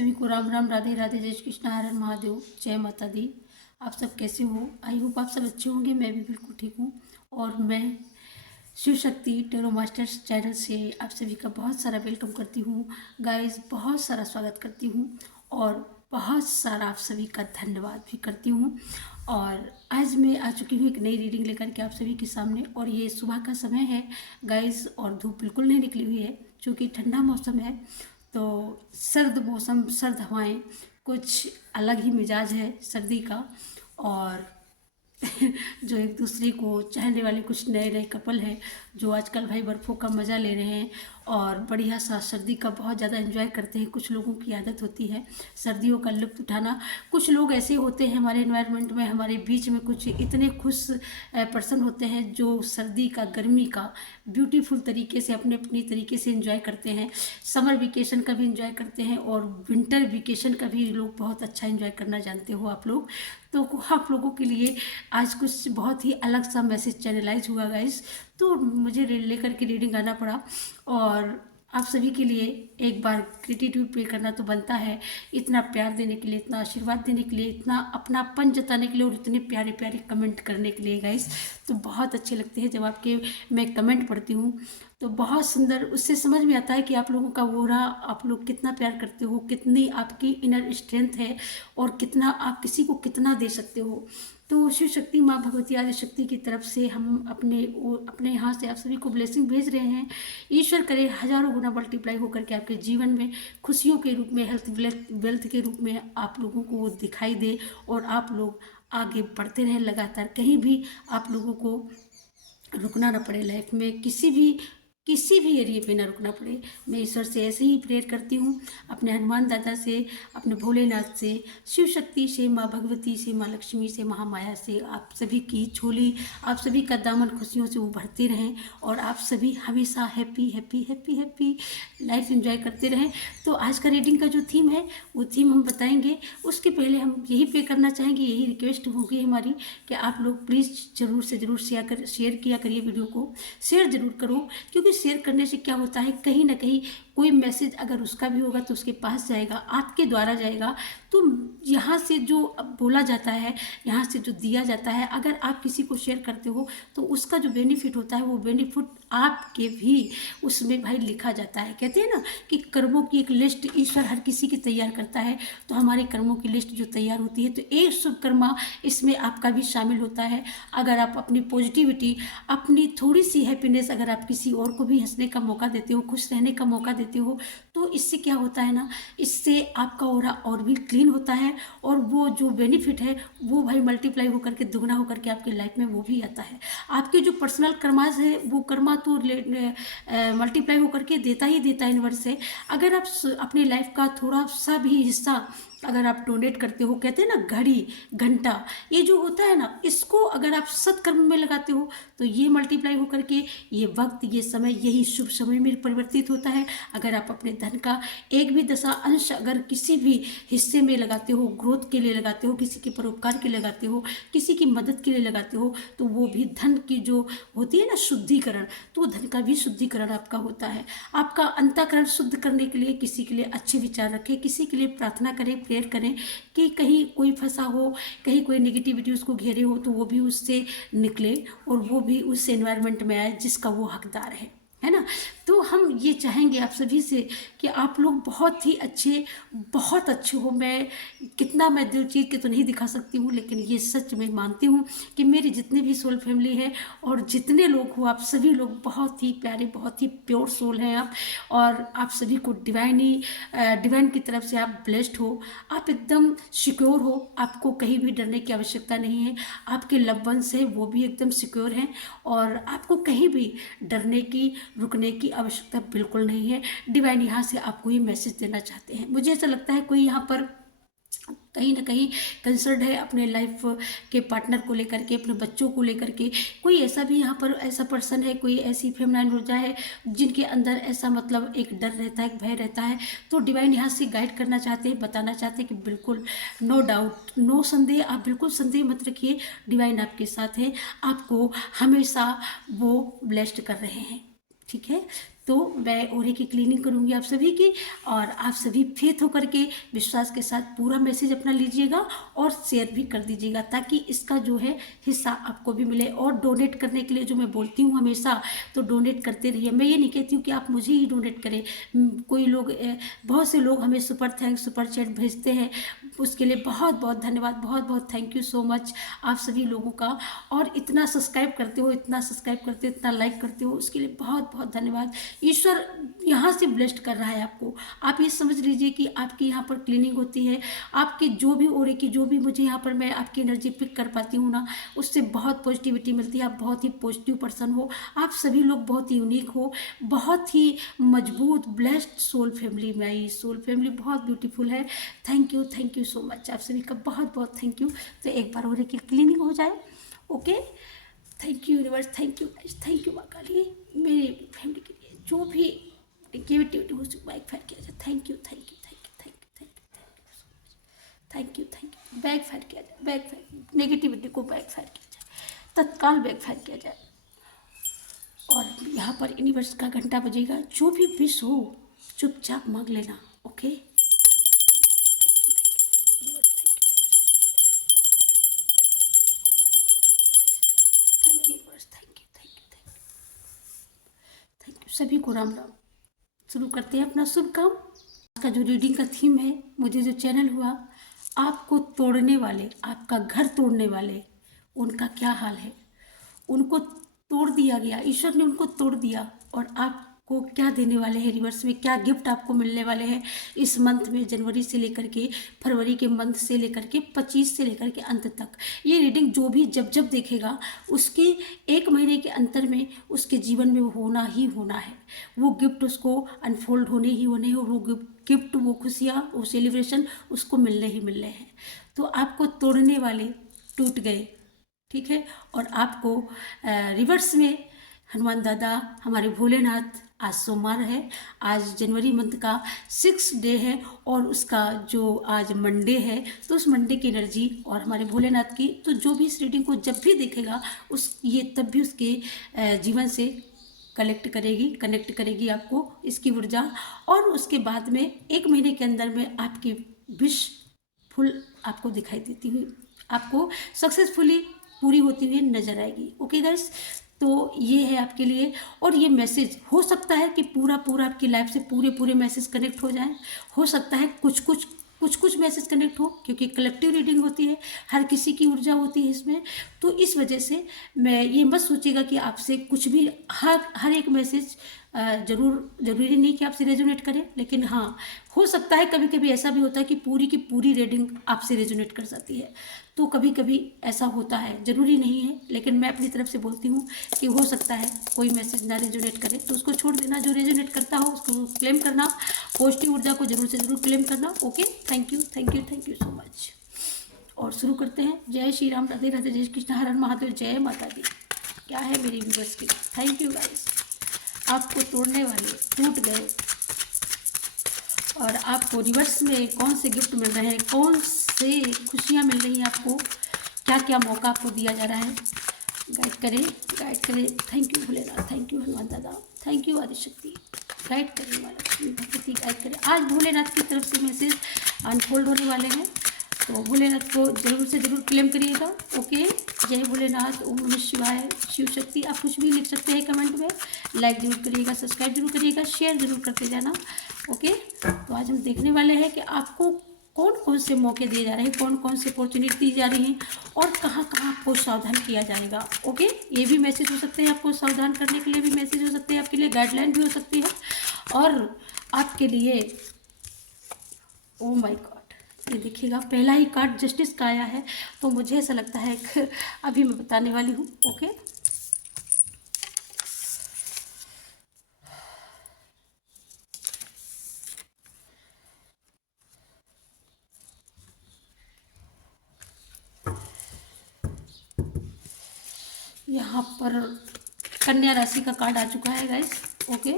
सभी को राम राम, राधे राधे, जय श्री कृष्ण, हर हर महादेव, जय माता दी। आप सब कैसे हो? आई होप आप सब अच्छे होंगे। मैं भी बिल्कुल ठीक हूँ। और मैं Shiv Shakti tarot masters channel से आप सभी का बहुत सारा वेलकम करती हूँ गाइस, बहुत सारा स्वागत करती हूँ और बहुत सारा आप सभी का धन्यवाद भी करती हूँ। और आज मैं आ चुकी हूँ एक नई रीडिंग लेकर के आप सभी के सामने। और ये सुबह का समय है गाइस और धूप बिल्कुल नहीं निकली हुई है, क्योंकि ठंडा मौसम है। तो सर्द मौसम, सर्द हवाएं, कुछ अलग ही मिजाज है सर्दी का। और जो एक दूसरे को चाहने वाले कुछ नए नए कपल हैं जो आजकल भाई बर्फ़ों का मज़ा ले रहे हैं और बढ़िया सा सर्दी का बहुत ज़्यादा एंजॉय करते हैं। कुछ लोगों की आदत होती है सर्दियों का लुत्फ़ उठाना। कुछ लोग ऐसे होते हैं हमारे एनवायरनमेंट में, हमारे बीच में कुछ इतने खुश पर्सन होते हैं जो सर्दी का, गर्मी का ब्यूटीफुल तरीके से अपने अपनी तरीके से एंजॉय करते हैं। समर वेकेशन का भी एंजॉय करते हैं और विंटर वेकेशन का भी लोग बहुत अच्छा एंजॉय करना जानते हो आप लोग। तो आप लोगों के लिए आज कुछ बहुत ही अलग सा मैसेज चैनलाइज हुआ गाइस, तो मुझे लेकर के रीडिंग आना पड़ा। और आप सभी के लिए एक बार ग्रेटिट्यूड पे करना तो बनता है, इतना प्यार देने के लिए, इतना आशीर्वाद देने के लिए, इतना अपनापन जताने के लिए और इतने प्यारे प्यारे कमेंट करने के लिए गाइस। तो बहुत अच्छे लगते हैं जब आपके मैं कमेंट पढ़ती हूँ, तो बहुत सुंदर, उससे समझ में आता है कि आप लोगों का वोरा, आप लोग कितना प्यार करते हो, कितनी आपकी इनर स्ट्रेंथ है और कितना आप किसी को कितना दे सकते हो। तो शिव शक्ति माँ भगवती आदि शक्ति की तरफ से हम अपने यहाँ से आप सभी को ब्लेसिंग भेज रहे हैं। ईश्वर करे हजारों गुना मल्टीप्लाई होकर के आपके जीवन में खुशियों के रूप में, हेल्थ वेल्थ के रूप में आप लोगों को वो दिखाई दे और आप लोग आगे बढ़ते रहें लगातार। कहीं भी आप लोगों को रुकना ना पड़े लाइफ में, किसी भी एरिया पे ना रुकना पड़े। मैं ईश्वर से ऐसे ही प्रेयर करती हूँ, अपने हनुमान दादा से, अपने भोलेनाथ से, शिव शक्ति से, माँ भगवती से, माँ लक्ष्मी से, महामाया से, आप सभी की झोली, आप सभी का दामन खुशियों से वो भरते रहें और आप सभी हमेशा happy happy happy happy life enjoy करते रहें। तो आज का रीडिंग का जो थीम है वो थीम हम बताएंगे। उसके पहले हम यही पे करना चाहेंगे, यही रिक्वेस्ट होगी हमारी कि आप लोग प्लीज़ ज़रूर से ज़रूर शेयर किया करिए, वीडियो को शेयर ज़रूर करो। क्योंकि शेयर करने से क्या होता है, कहीं ना कहीं कोई मैसेज अगर उसका भी होगा तो उसके पास जाएगा, आपके द्वारा जाएगा। तो यहाँ से जो बोला जाता है, यहाँ से जो दिया जाता है, अगर आप किसी को शेयर करते हो तो उसका जो बेनिफिट होता है वो बेनिफिट आपके भी उसमें भाई लिखा जाता है। कहते हैं ना कि कर्मों की एक लिस्ट ईश्वर हर किसी की तैयार करता है। तो हमारे कर्मों की लिस्ट जो तैयार होती है तो एक शुभ कर्मा इसमें आपका भी शामिल होता है। अगर आप अपनी पॉजिटिविटी, अपनी थोड़ी सी हैप्पीनेस अगर आप किसी और को भी हंसने का मौका देते हो, खुश रहने का मौका देते हो, तो इससे क्या होता है ना, इससे आपका ऑरा और भी क्लीन होता है और वो जो बेनिफिट है वो भाई मल्टीप्लाई होकर के, दुगना होकर के आपकी लाइफ में वो भी आता है। आपके जो पर्सनल कर्मास है वो कर्मा तो मल्टीप्लाई होकर के देता ही देता है यूनिवर्स से। अगर आप अपनी लाइफ का थोड़ा सा भी हिस्सा अगर आप डोनेट करते हो, कहते हैं ना घड़ी घंटा, ये जो होता है ना, इसको अगर आप सत्कर्म में लगाते हो तो ये मल्टीप्लाई होकर के ये वक्त, ये समय, यही शुभ समय में परिवर्तित होता है। अगर आप अपने धन का एक भी दशा अंश अगर किसी भी हिस्से में लगाते हो, ग्रोथ के लिए लगाते हो, किसी के परोपकार के लिए लगाते हो, किसी की मदद के लिए लगाते हो, तो वो भी धन की जो होती है ना शुद्धिकरण, तो धन का भी शुद्धिकरण आपका होता है। आपका अंतःकरण शुद्ध करने के लिए किसी के लिए अच्छे विचार रखें, किसी के लिए प्रार्थना करें, प्रेयर करें कि कहीं कोई फंसा हो, कहीं कोई नेगेटिविटी उसको घेरे हो तो वो भी उससे निकले और वो भी उस एनवायरनमेंट में आए जिसका वो हकदार है ना। तो हम ये चाहेंगे आप सभी से कि आप लोग बहुत ही अच्छे, बहुत अच्छे हो। मैं कितना मैं दिल चीर के तो नहीं दिखा सकती हूँ, लेकिन ये सच में मानती हूँ कि मेरी जितनी भी सोल फैमिली है और जितने लोग हो, आप सभी लोग बहुत ही प्यारे, बहुत ही प्योर सोल हैं आप। और आप सभी को डिवाइन की तरफ से आप ब्लेस्ड हो, आप एकदम सिक्योर हो, आपको कहीं भी डरने की आवश्यकता नहीं है। आपके लव वंस हैं वो भी एकदम सिक्योर हैं और आपको कहीं भी डरने की, रुकने की आवश्यकता बिल्कुल नहीं है। डिवाइन यहाँ से आपको ये मैसेज देना चाहते हैं। मुझे ऐसा लगता है कोई यहाँ पर कहीं ना कहीं कंसर्न है अपने लाइफ के पार्टनर को लेकर के, अपने बच्चों को लेकर के। कोई ऐसा भी यहाँ पर ऐसा पर्सन है, कोई ऐसी फेमिनाइन ऊर्जा है जिनके अंदर ऐसा मतलब एक डर रहता है, एक भय रहता है। तो डिवाइन यहाँ से गाइड करना चाहते हैं, बताना चाहते हैं कि बिल्कुल नो डाउट, नो संदेह, आप बिल्कुल संदेह मत रखिए, डिवाइन आपके साथ है, आपको हमेशा वो ब्लेस्ड कर रहे हैं। ठीक है, तो मैं ओरे की क्लीनिंग करूँगी आप सभी की, और आप सभी फेथ होकर के विश्वास के साथ पूरा मैसेज अपना लीजिएगा और शेयर भी कर दीजिएगा, ताकि इसका जो है हिस्सा आपको भी मिले। और डोनेट करने के लिए जो मैं बोलती हूँ हमेशा, तो डोनेट करते रहिए। मैं ये नहीं कहती हूँ कि आप मुझे ही डोनेट करें। कोई लोग, बहुत से लोग हमें सुपर थैंक्स, सुपर चैट भेजते हैं, उसके लिए बहुत बहुत धन्यवाद, बहुत बहुत थैंक यू सो मच आप सभी लोगों का। और इतना सब्सक्राइब करते हो, इतना सब्सक्राइब करते हो, इतना लाइक करते हो, उसके लिए बहुत बहुत धन्यवाद। ईश्वर यहाँ से ब्लेस्ड कर रहा है आपको। आप ये समझ लीजिए कि आपकी यहाँ पर क्लीनिंग होती है, आपके जो भी ओरे की, जो भी मुझे यहाँ पर मैं आपकी एनर्जी पिक कर पाती हूँ ना, उससे बहुत पॉजिटिविटी मिलती है। आप बहुत ही पॉजिटिव पर्सन हो, आप सभी लोग बहुत ही यूनिक हो, बहुत ही मजबूत ब्लेस्ड सोल फैमिली में आई। सोल फैमिली बहुत ब्यूटीफुल है। थैंक यू सो मच आप सभी का, बहुत बहुत थैंक यू। तो एक बार ओरे की क्लीनिंग हो जाए। Okay, thank you universe, thank you guys, thank you माँ काली, मेरी फैमिली के लिए जो भी नेगेटिविटी हो उसको बैक फायर किया जाए। Thank you thank you thank you thank you thank you thank you thank you. Back fire किया जाए, बैक फायर, नेगेटिविटी को बैक फायर किया जाए, तत्काल बैक फायर किया जाए। और यहाँ पर यूनिवर्स का घंटा बजेगा, जो भी विश हो चुपचाप मांग लेना। Okay, thank you universe, thank you thank you thank you thank you. सभी को राम राम। शुरू करते हैं अपना शुभ काम। आज का जो रीडिंग का थीम है, मुझे जो चैनल हुआ, आपको तोड़ने वाले, आपका घर तोड़ने वाले, उनका क्या हाल है। उनको तोड़ दिया गया, ईश्वर ने उनको तोड़ दिया, और आपको क्या देने वाले हैं रिवर्स में, क्या गिफ्ट आपको मिलने वाले हैं इस मंथ में, जनवरी से लेकर के फरवरी के मंथ से लेकर के 25 से लेकर के अंत तक। ये रीडिंग जो भी जब जब देखेगा, उसके 1 महीने के अंतर में उसके जीवन में होना ही होना है। वो गिफ्ट उसको अनफोल्ड होने ही होने हैं, और वो गिफ्ट, वो खुशियाँ, वो सेलिब्रेशन उसको मिलने ही मिलने हैं। तो आपको तोड़ने वाले टूट गए, ठीक है। और आपको रिवर्स में हनुमान दादा, हमारे भोलेनाथ, आज सोमवार है, आज जनवरी मंथ का 6 डे है, और उसका जो आज मंडे है, तो उस मंडे की एनर्जी और हमारे भोलेनाथ की, तो जो भी इस रीडिंग को जब भी देखेगा, ये तब भी उसके जीवन से कनेक्ट करेगी आपको इसकी ऊर्जा। और उसके बाद में 1 महीने के अंदर में आपकी विश फुल आपको दिखाई देती हुई, आपको सक्सेसफुली पूरी होती हुई नजर आएगी। ओके गाइस, तो ये है आपके लिए। और ये मैसेज हो सकता है कि पूरा आपकी लाइफ से पूरे मैसेज कनेक्ट हो जाएं, हो सकता है कुछ मैसेज कनेक्ट हो, क्योंकि कलेक्टिव रीडिंग होती है, हर किसी की ऊर्जा होती है इसमें। तो इस वजह से मैं ये मत सोचिएगा कि आपसे कुछ भी, हर एक मैसेज जरूरी नहीं कि आपसे रेजोनेट करे, लेकिन हाँ, हो सकता है कभी कभी ऐसा भी होता है कि पूरी की पूरी रीडिंग आपसे रेजोनेट कर जाती है। तो कभी कभी ऐसा होता है, ज़रूरी नहीं है, लेकिन मैं अपनी तरफ से बोलती हूँ कि हो सकता है कोई मैसेज ना रेजोनेट करे, तो उसको छोड़ देना। जो रेजोनेट करता हो उसको क्लेम करना, पॉजिटिव ऊर्जा को जरूर से ज़रूर क्लेम करना। Okay, thank you so much. और शुरू करते हैं। जय श्री राम, राधे राधे, जय कृष्ण, हर हर महादेव, जय माता दी। क्या है मेरी व्यूवर्स की, थैंक यू गाइस। आपको तोड़ने वाले टूट गए, और आपको रिवर्स में कौन से गिफ्ट मिल रहे हैं, कौन से खुशियाँ मिल रही हैं आपको, क्या क्या मौका आपको दिया जा रहा है। गाइड करें। Thank you Bholenath, thank you Hanuman दादा, थैंक यू आदिशक्ति, गाइड करें वाला भगवती, गाइड करें। आज भोलेनाथ की तरफ से मैसेज अनफोल्ड होने वाले हैं, तो भोलेनाथ को जरूर से ज़रूर क्लेम करिएगा। ओके, जय भोलेनाथ, ओम नमः शिवाय, शिव शक्ति। आप कुछ भी लिख सकते हैं कमेंट में, लाइक जरूर करिएगा, सब्सक्राइब जरूर करिएगा, शेयर जरूर करते जाना। ओके, तो आज हम देखने वाले हैं कि आपको कौन कौन से मौके दिए जा रहे हैं, कौन कौन से अपॉर्चुनिटी दी जा रही हैं, और कहाँ कहाँ आपको सावधान किया जाएगा। ओके, ये भी मैसेज हो सकते हैं, आपको सावधान करने के लिए भी मैसेज हो सकते हैं, आपके लिए गाइडलाइन भी हो सकती है, और आपके लिए, ओ माय गॉड, ये देखिएगा पहला ही कार्ड जस्टिस का आया है, तो मुझे ऐसा लगता है कि अभी मैं बताने वाली हूँ। ओके, यहाँ पर कन्या राशि का कार्ड आ चुका है गाइस। ओके,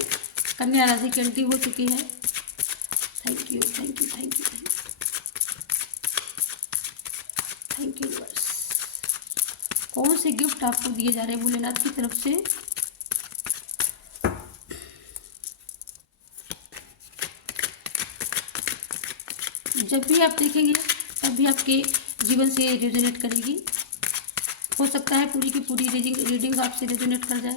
कन्या राशि की एंट्री हो चुकी है। Thank you universe. कौन से गिफ्ट आपको दिए जा रहे हैं भोलेनाथ की तरफ से। जब भी आप देखेंगे तब भी आपके जीवन से रेजोनेट करेगी। हो सकता है पूरी की पूरी रीडिंग आपसे रेजोनेट कर जाए।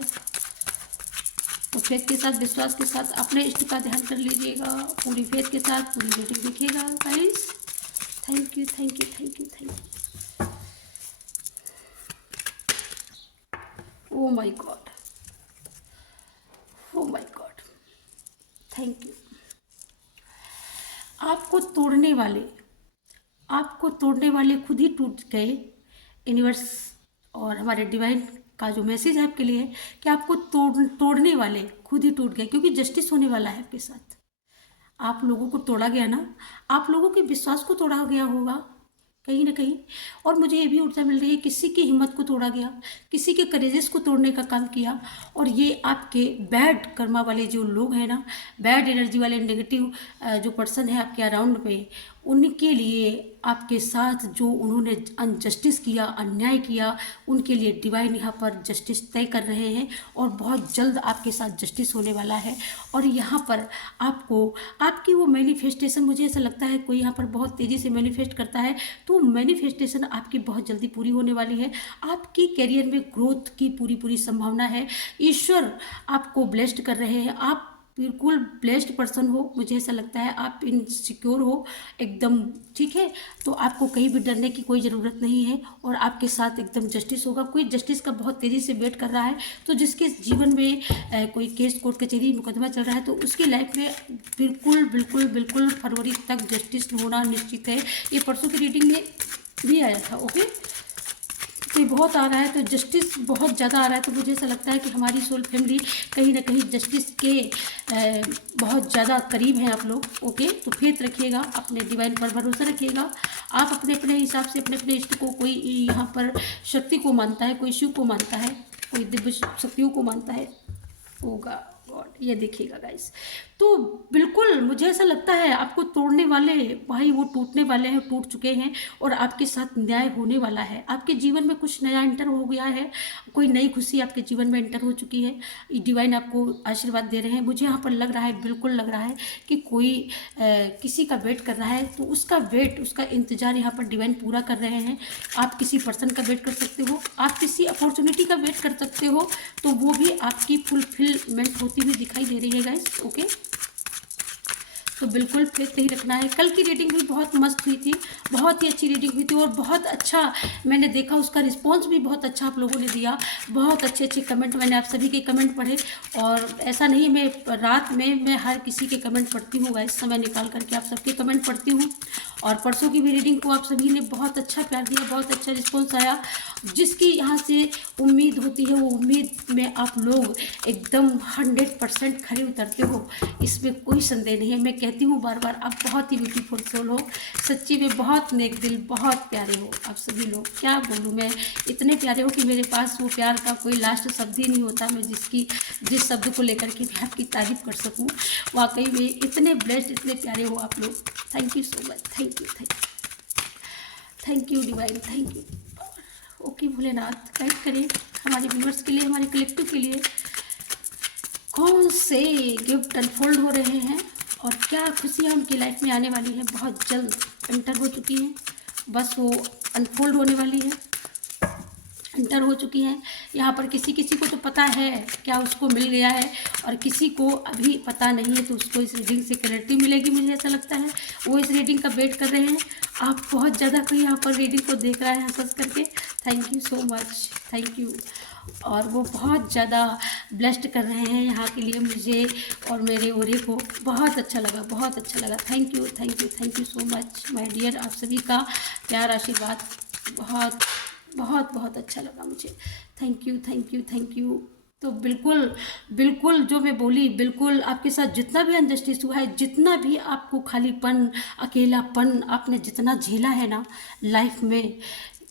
तो फेथ के साथ, विश्वास के साथ अपने इष्ट का ध्यान कर लीजिएगा। पूरी फेथ के साथ पूरी रीडिंग देखिएगा guys. Thank you, thank you, thank you, thank you. Oh my God, oh my God, thank you. आपको तोड़ने वाले खुद ही टूट गए। यूनिवर्स और हमारे डिवाइन का जो मैसेज है आपके लिए कि आपको तोड़ने वाले खुद ही टूट गए, क्योंकि जस्टिस होने वाला है आपके साथ। आप लोगों को तोड़ा गया ना, आप लोगों के विश्वास को तोड़ा गया होगा कहीं ना कहीं। और मुझे ये भी ऊर्जा मिल रही है किसी की हिम्मत को तोड़ा गया, किसी के करेजेस को तोड़ने का काम किया। और ये आपके बैड कर्मा वाले जो लोग हैं ना, बैड एनर्जी वाले, नेगेटिव जो पर्सन है आपके अराउंड पे, उनके लिए आपके साथ जो उन्होंने अनजस्टिस किया, अन्याय किया, उनके लिए डिवाइन यहाँ पर जस्टिस तय कर रहे हैं। और बहुत जल्द आपके साथ जस्टिस होने वाला है। और यहाँ पर आपको आपकी वो मैनिफेस्टेशन, मुझे ऐसा लगता है कोई यहाँ पर बहुत तेज़ी से मैनिफेस्ट करता है, तो मैनिफेस्टेशन आपकी बहुत जल्दी पूरी होने वाली है। आपकी करियर में ग्रोथ की पूरी पूरी संभावना है। ईश्वर आपको ब्लेस्ड कर रहे हैं। आप बिल्कुल ब्लेस्ड पर्सन हो, मुझे ऐसा लगता है। आप इनसिक्योर हो एकदम, ठीक है। तो आपको कहीं भी डरने की कोई ज़रूरत नहीं है। और आपके साथ एकदम जस्टिस होगा। कोई जस्टिस का बहुत तेज़ी से वेट कर रहा है। तो जिसके जीवन में कोई केस, कोर्ट कचहरी, मुकदमा चल रहा है, तो उसकी लाइफ में बिल्कुल बिल्कुल बिल्कुल फरवरी तक जस्टिस होना निश्चित है। ये परसों की रीडिंग में भी आया था। ओके, तो ये बहुत आ रहा है, तो जस्टिस बहुत ज़्यादा आ रहा है। तो मुझे ऐसा लगता है कि हमारी सोल फैमिली कहीं ना कहीं जस्टिस के बहुत ज़्यादा करीब हैं आप लोग। ओके, तो फेथ रखिएगा, अपने डिवाइन पर भरोसा रखिएगा। आप अपने अपने हिसाब से अपने अपने इष्ट को, कोई यहाँ पर शक्ति को मानता है, कोई शिव को मानता है, कोई दिव्य शक्तियों को मानता है, होगा गॉड। ये देखिएगा गाइस। तो बिल्कुल मुझे ऐसा लगता है आपको तोड़ने वाले भाई वो टूटने वाले हैं, टूट चुके हैं। और आपके साथ न्याय होने वाला है। आपके जीवन में कुछ नया एंटर हो गया है, कोई नई खुशी आपके जीवन में एंटर हो चुकी है। डिवाइन आपको आशीर्वाद दे रहे हैं। मुझे यहाँ पर लग रहा है, बिल्कुल लग रहा है कि कोई किसी का वेट कर रहा है, तो उसका वेट, उसका इंतजार यहाँ पर डिवाइन पूरा कर रहे हैं। आप किसी पर्सन का वेट कर सकते हो, आप किसी अपॉर्चुनिटी का वेट कर सकते हो, तो वो भी आपकी फुलफिलमेंट होती हुई दिखाई दे रही है गाइस। ओके, तो बिल्कुल फेथ ही रखना है। कल की रीडिंग भी बहुत मस्त हुई थी, बहुत ही अच्छी रीडिंग हुई थी। और बहुत अच्छा मैंने देखा, उसका रिस्पांस भी बहुत अच्छा आप लोगों ने दिया। बहुत अच्छे अच्छे कमेंट, मैंने आप सभी के कमेंट पढ़े। और ऐसा नहीं, मैं रात में मैं हर किसी के कमेंट पढ़ती हूँ गाइस, समय निकाल करके आप सबके कमेंट पढ़ती हूँ। और परसों की भी रीडिंग को आप सभी ने बहुत अच्छा प्यार दिया, बहुत अच्छा रिस्पॉन्स आया। जिसकी यहाँ से उम्मीद होती है, वो उम्मीद में आप लोग एकदम 100% खरे उतरते हो, इसमें कोई संदेह नहीं है। मैं कहती हूँ बार बार, आप बहुत ही ब्यूटीफुल सोल हो, सच्ची में बहुत नेक दिल, बहुत प्यारे हो आप सभी लोग। क्या बोलूँ मैं, इतने प्यारे हो कि मेरे पास वो प्यार का कोई लास्ट शब्द ही नहीं होता। मैं जिस शब्द को लेकर के मैं आपकी तारीफ कर सकूँ। वाकई में इतने ब्लेस्ड, इतने प्यारे हो आप लोग। Thank you so much, thank you, thank you divine, thank you. Okay Bholenath, guide करें हमारे व्यूअर्स के लिए, हमारे कलेक्टिव के लिए कौन से गिफ्ट अनफोल्ड हो रहे हैं और क्या खुशियाँ उनकी लाइफ में आने वाली है। बहुत जल्द एंटर हो चुकी हैं, बस वो अनफोल्ड होने वाली है, एंटर हो चुकी हैं। यहाँ पर किसी किसी को तो पता है क्या उसको मिल गया है, और किसी को अभी पता नहीं है, तो उसको इस रीडिंग से क्लैरिटी मिलेगी। मुझे ऐसा लगता है वो इस रीडिंग का वेट कर रहे हैं। आप बहुत ज़्यादा कोई यहाँ पर रीडिंग को देख रहा है हंस करके, thank you so much, thank you. और वो बहुत ज़्यादा ब्लेस्ड कर रहे हैं यहाँ के लिए मुझे और मेरे ओरे को। बहुत अच्छा लगा, बहुत अच्छा लगा। Thank you, thank you, thank you so much my dear. आप सभी का प्यार, आशीर्वाद बहुत बहुत बहुत अच्छा लगा मुझे। Thank you, thank you, thank you. तो बिल्कुल बिल्कुल जो मैं बोली, बिल्कुल आपके साथ जितना भी अनजस्टिस हुआ है, जितना भी आपको खालीपन, अकेलापन आपने जितना झेला है ना लाइफ में,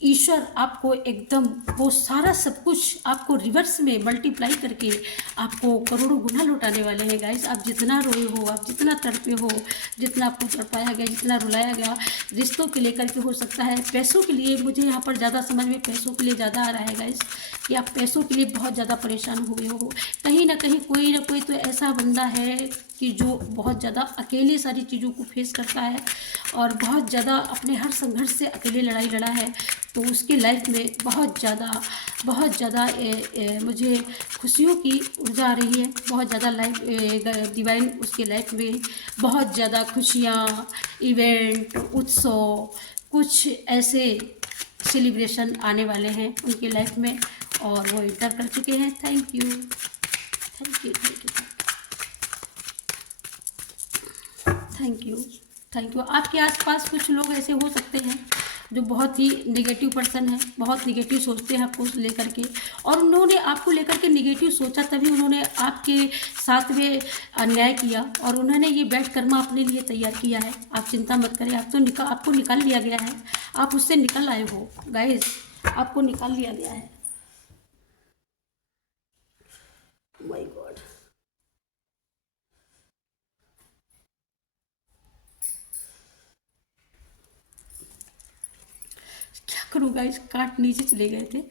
ईश्वर आपको एकदम वो सारा सब कुछ आपको रिवर्स में मल्टीप्लाई करके आपको करोड़ों गुना लौटाने वाले हैं गाइस। आप जितना रोए हो, आप जितना तड़पे हो, जितना आपको तड़पाया गया, जितना रुलाया गया, रिश्तों के लेकर के हो सकता है, पैसों के लिए, मुझे यहाँ पर ज़्यादा समझ में पैसों के लिए ज़्यादा आ रहा है गाइस। कि आप पैसों के लिए बहुत ज़्यादा परेशान हुए हो। कहीं ना कोई तो ऐसा बंदा है कि जो बहुत ज़्यादा अकेले सारी चीज़ों को फेस करता है और बहुत ज़्यादा अपने हर संघर्ष से अकेले लड़ाई लड़ा है। तो उसकी लाइफ में बहुत ज़्यादा मुझे खुशियों की ऊर्जा आ रही है। बहुत ज़्यादा लाइफ डिवाइन उसके लाइफ में बहुत ज़्यादा खुशियाँ, इवेंट, उत्सव, कुछ ऐसे सेलिब्रेशन आने वाले हैं उनकी लाइफ में और वो इंटर कर चुके हैं। Thank you, thank you, thank you, thank you, thank you. आपके आसपास कुछ लोग ऐसे हो सकते हैं जो बहुत ही नेगेटिव पर्सन है, बहुत नेगेटिव सोचते हैं आपको लेकर के, और उन्होंने आपको लेकर के नेगेटिव सोचा तभी उन्होंने आपके साथ में अन्याय किया और उन्होंने ये बैड कर्मा अपने लिए तैयार किया है। आप चिंता मत करें, आपको निकाल लिया गया है, आप उससे निकल आए हो गाइस, आपको निकाल लिया गया है। माय गॉड, क्या करूँ गाइस, काट नीचे चले गए थे।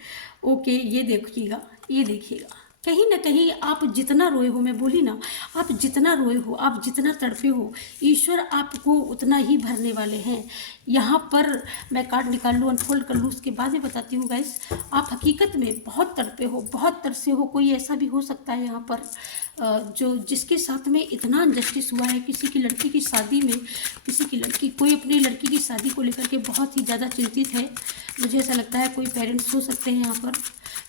ओके, ये देखिएगा, ये देखिएगा, कहीं ना कहीं आप जितना रोए हो, मैं बोली ना, आप जितना रोए हो, आप जितना तड़पे हो, ईश्वर आपको उतना ही भरने वाले हैं। यहाँ पर मैं कार्ड निकाल लूँ, अनफोल्ड कर लूँ, उसके बाद में बताती हूँ गाइस। आप हकीकत में बहुत तड़पे हो, बहुत तरसे हो। कोई ऐसा भी हो सकता है यहाँ पर जो जिसके साथ में इतना अनजस्टिस हुआ है, किसी की लड़की की शादी में, किसी की लड़की, कोई अपनी लड़की की शादी को लेकर के बहुत ही ज़्यादा चिंतित है। मुझे ऐसा लगता है कोई पेरेंट्स हो सकते हैं यहाँ पर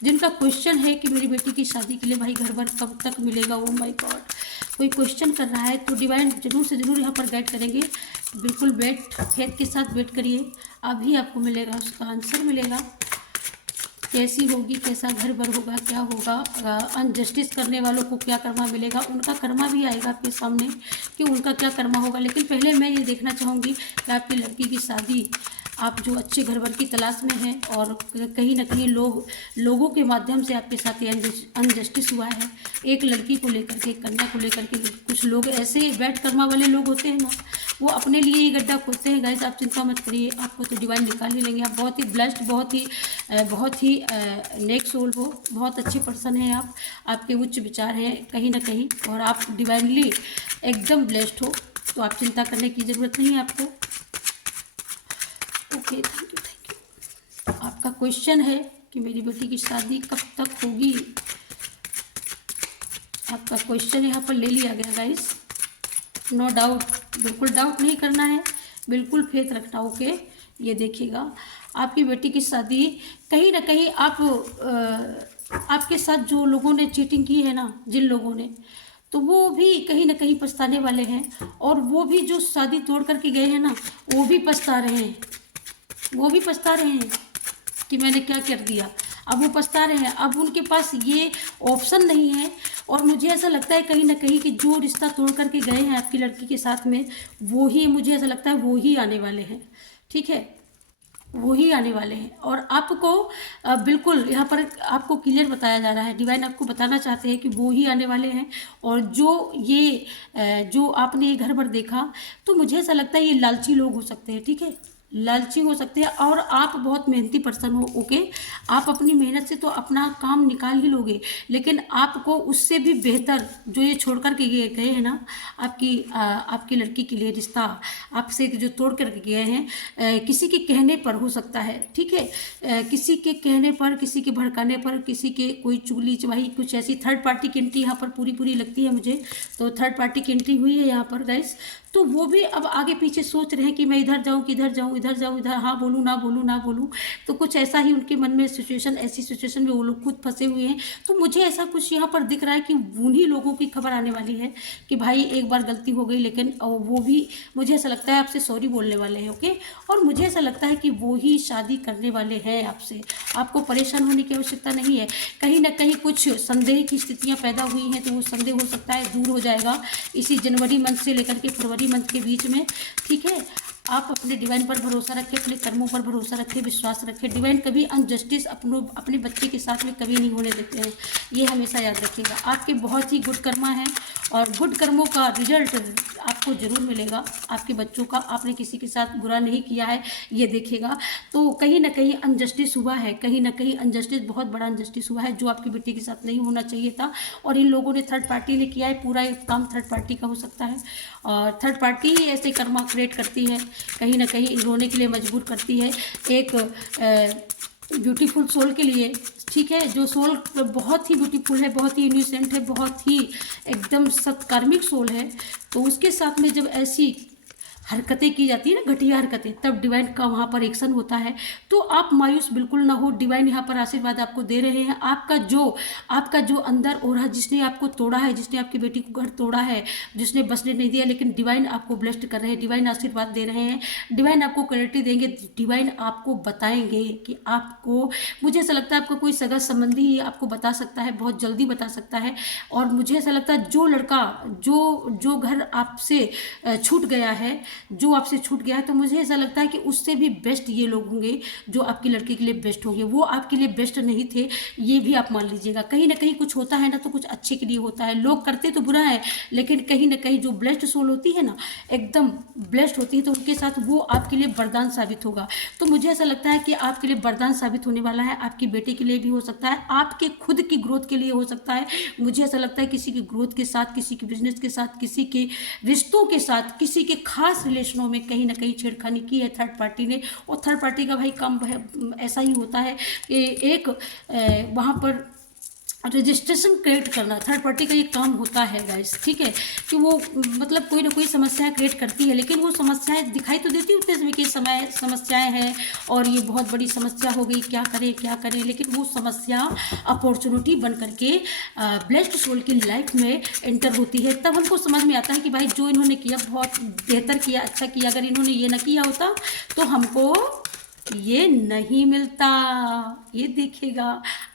जिनका क्वेश्चन है कि मेरी बेटी की शादी के लिए भाई घर बार कब तक मिलेगा। ओ माय गॉड, कोई क्वेश्चन कर रहा है तो डिवाइन जरूर से ज़रूर यहाँ पर गाइड करेंगे। बिल्कुल फेथ के साथ वेट करिए, अभी आपको मिलेगा, उसका आंसर मिलेगा। कैसी होगी, कैसा घर भर होगा, क्या होगा, अनजस्टिस करने वालों को क्या कर्मा मिलेगा, उनका कर्मा भी आएगा आपके सामने कि उनका क्या कर्मा होगा। लेकिन पहले मैं ये देखना चाहूँगी कि आपकी लड़की की शादी, आप जो अच्छे घर भर की तलाश में हैं और कहीं ना कहीं लोगों के माध्यम से आपके साथ ये अनजस्टिस हुआ है। एक लड़की को लेकर के, कन्या को लेकर के, कुछ लोग ऐसे बैड कर्मा वाले लोग होते हैं ना, वो अपने लिए ही गड्ढा खोदते हैं। गाइस आप चिंता मत करिए, आपको तो डिवाइन निकाल ही लेंगे। आप बहुत ही ब्लेस्ड, बहुत ही नेक सोल हो, बहुत अच्छे पर्सन हैं आप, आपके उच्च विचार हैं कहीं ना कहीं, और आप डिवाइनली एकदम ब्लेस्ड हो, तो आप चिंता करने की ज़रूरत नहीं है आपको। Okay, thank you, thank you. आपका क्वेश्चन है कि मेरी बेटी की शादी कब तक होगी। आपका क्वेश्चन यहाँ पर ले लिया गया गाइस, नो डाउट, बिल्कुल डाउट नहीं करना है, बिल्कुल फेथ रखना। ओके, ये देखिएगा, आपकी बेटी की शादी कहीं ना कहीं आपके साथ जो लोगों ने चीटिंग की है ना, जिन लोगों ने, तो वो भी कहीं ना कहीं पछताने वाले हैं, और वो भी जो शादी तोड़ करके गए हैं ना, वो भी पछता रहे हैं, वो भी पछता रहे हैं कि मैंने क्या कर दिया। अब वो पछता रहे हैं, अब उनके पास ये ऑप्शन नहीं है। और मुझे ऐसा लगता है कहीं ना कहीं कि जो रिश्ता तोड़ करके गए हैं आपकी लड़की के साथ में, वो ही, मुझे ऐसा लगता है वो ही आने वाले हैं। ठीक है, वो ही आने वाले हैं। और आपको बिल्कुल यहाँ पर आपको क्लियर बताया जा रहा है, डिवाइन आपको बताना चाहते हैं कि वो ही आने वाले हैं। और जो आपने ये घर भर देखा, तो मुझे ऐसा लगता है ये लालची लोग हो सकते हैं। ठीक है, लालची हो सकते हैं, और आप बहुत मेहनती पर्सन हो। ओके, आप अपनी मेहनत से तो अपना काम निकाल ही लोगे, लेकिन आपको उससे भी बेहतर जो ये छोड़ कर के गए हैं ना, आपकी लड़की के लिए रिश्ता आपसे जो तोड़ करके गए हैं, किसी के कहने पर हो सकता है। ठीक है, किसी के कहने पर, किसी के भड़काने पर, किसी के कोई चुगली चवाही, कुछ ऐसी थर्ड पार्टी की एंट्री यहाँ पर पूरी लगती है मुझे, तो थर्ड पार्टी की एंट्री हुई है यहाँ पर गाइस। तो वो भी अब आगे पीछे सोच रहे हैं कि मैं इधर जाऊं, किधर जाऊं, इधर जाऊं, इधर, हाँ बोलूं, ना बोलूं, ना बोलूं। तो कुछ ऐसा ही उनके मन में सिचुएशन, ऐसी सिचुएशन में वो लोग खुद फंसे हुए हैं। तो मुझे ऐसा कुछ यहाँ पर दिख रहा है कि उन्हीं लोगों की खबर आने वाली है कि भाई एक बार गलती हो गई, लेकिन वो भी, मुझे ऐसा लगता है आपसे सॉरी बोलने वाले हैं। ओके, और मुझे ऐसा लगता है कि वो ही शादी करने वाले हैं आपसे। आपको परेशान होने की आवश्यकता नहीं है। कहीं ना कहीं कुछ संदेह की स्थितियाँ पैदा हुई हैं, तो वो संदेह हो सकता है दूर हो जाएगा इसी जनवरी मंथ से लेकर के फरवरी मंथ के बीच में। ठीक है, आप अपने डिवाइन पर भरोसा रखें, अपने कर्मों पर भरोसा रखें, विश्वास रखें। डिवाइन कभी अनजस्टिस अपने बच्चे के साथ में कभी नहीं होने देते हैं, ये हमेशा याद रखिएगा। आपके बहुत ही गुड कर्मा है, और गुड कर्मों का रिजल्ट आपके आपको ज़रूर मिलेगा। आपके बच्चों का आपने किसी के साथ बुरा नहीं किया है, ये देखेगा। तो कहीं ना कहीं अनजस्टिस हुआ है, कहीं ना कहीं अनजस्टिस, बहुत बड़ा अनजस्टिस हुआ है जो आपकी बेटी के साथ नहीं होना चाहिए था। और इन लोगों ने, थर्ड पार्टी ने किया है, पूरा एक काम थर्ड पार्टी का हो सकता है। और थर्ड पार्टी ही ऐसे कर्मा क्रिएट करती है, कहीं ना कहीं रोने के लिए मजबूर करती है एक ब्यूटीफुल सोल के लिए। ठीक है, जो सोल बहुत ही ब्यूटीफुल है, बहुत ही इनोसेंट है, बहुत ही एकदम सत्कर्मिक सोल है, तो उसके साथ में जब ऐसी हरकतें की जाती है ना, घटिया हरकतें, तब डिवाइन का वहाँ पर एक्शन होता है। तो आप मायूस बिल्कुल ना हो, डिवाइन यहाँ पर आशीर्वाद आपको दे रहे हैं। आपका जो अंदर ओरा, जिसने आपको तोड़ा है, जिसने आपकी बेटी को घर तोड़ा है, जिसने बसने नहीं दिया, लेकिन डिवाइन आपको ब्लेस्ड कर रहे हैं, डिवाइन आशीर्वाद दे रहे हैं, डिवाइन आपको क्लैरिटी देंगे, डिवाइन आपको बताएंगे कि आपको, मुझे ऐसा लगता है आपको कोई सगा संबंधी ही आपको बता सकता है, बहुत जल्दी बता सकता है। और मुझे ऐसा लगता है जो लड़का, जो घर आपसे छूट गया है, जो आपसे छूट गया है, तो मुझे ऐसा लगता है कि उससे भी बेस्ट ये लोग होंगे जो आपकी लड़की के लिए बेस्ट होंगे। वो आपके लिए बेस्ट नहीं थे, ये भी आप मान लीजिएगा। कहीं ना कहीं कुछ होता है ना, तो कुछ अच्छे के लिए होता है। लोग करते तो बुरा है, लेकिन कहीं ना कहीं जो ब्लेस्ड सोल होती है ना, एकदम ब्लेस्ड होती है, तो उनके साथ वो आपके लिए वरदान साबित होगा। तो मुझे ऐसा लगता है कि आपके लिए वरदान साबित होने वाला है, आपकी बेटी के लिए भी हो सकता है, आपके खुद की ग्रोथ के लिए हो सकता है। मुझे ऐसा लगता है किसी की ग्रोथ के साथ, किसी के बिजनेस के साथ, किसी के रिश्तों के साथ, किसी के खास रिलेशनों में कहीं ना कहीं छेड़खानी की है थर्ड पार्टी ने। और थर्ड पार्टी का भाई काम ऐसा ही होता है कि एक वहाँ पर रजिस्ट्रेशन क्रिएट करना, थर्ड पार्टी का ये काम होता है गाइस। ठीक है, कि वो मतलब कोई ना कोई समस्या क्रिएट करती है, लेकिन वो समस्याएं दिखाई तो देती उतने समय की समस्याएं हैं, और ये बहुत बड़ी समस्या हो गई, क्या करें, लेकिन वो समस्या अपॉर्चुनिटी बन करके ब्लेस्ड सोल की लाइफ में एंटर होती है। तब हमको समझ में आता है कि भाई जो इन्होंने किया बहुत बेहतर किया, अच्छा किया। अगर इन्होंने ये ना किया होता तो हमको ये नहीं मिलता, ये देखेगा।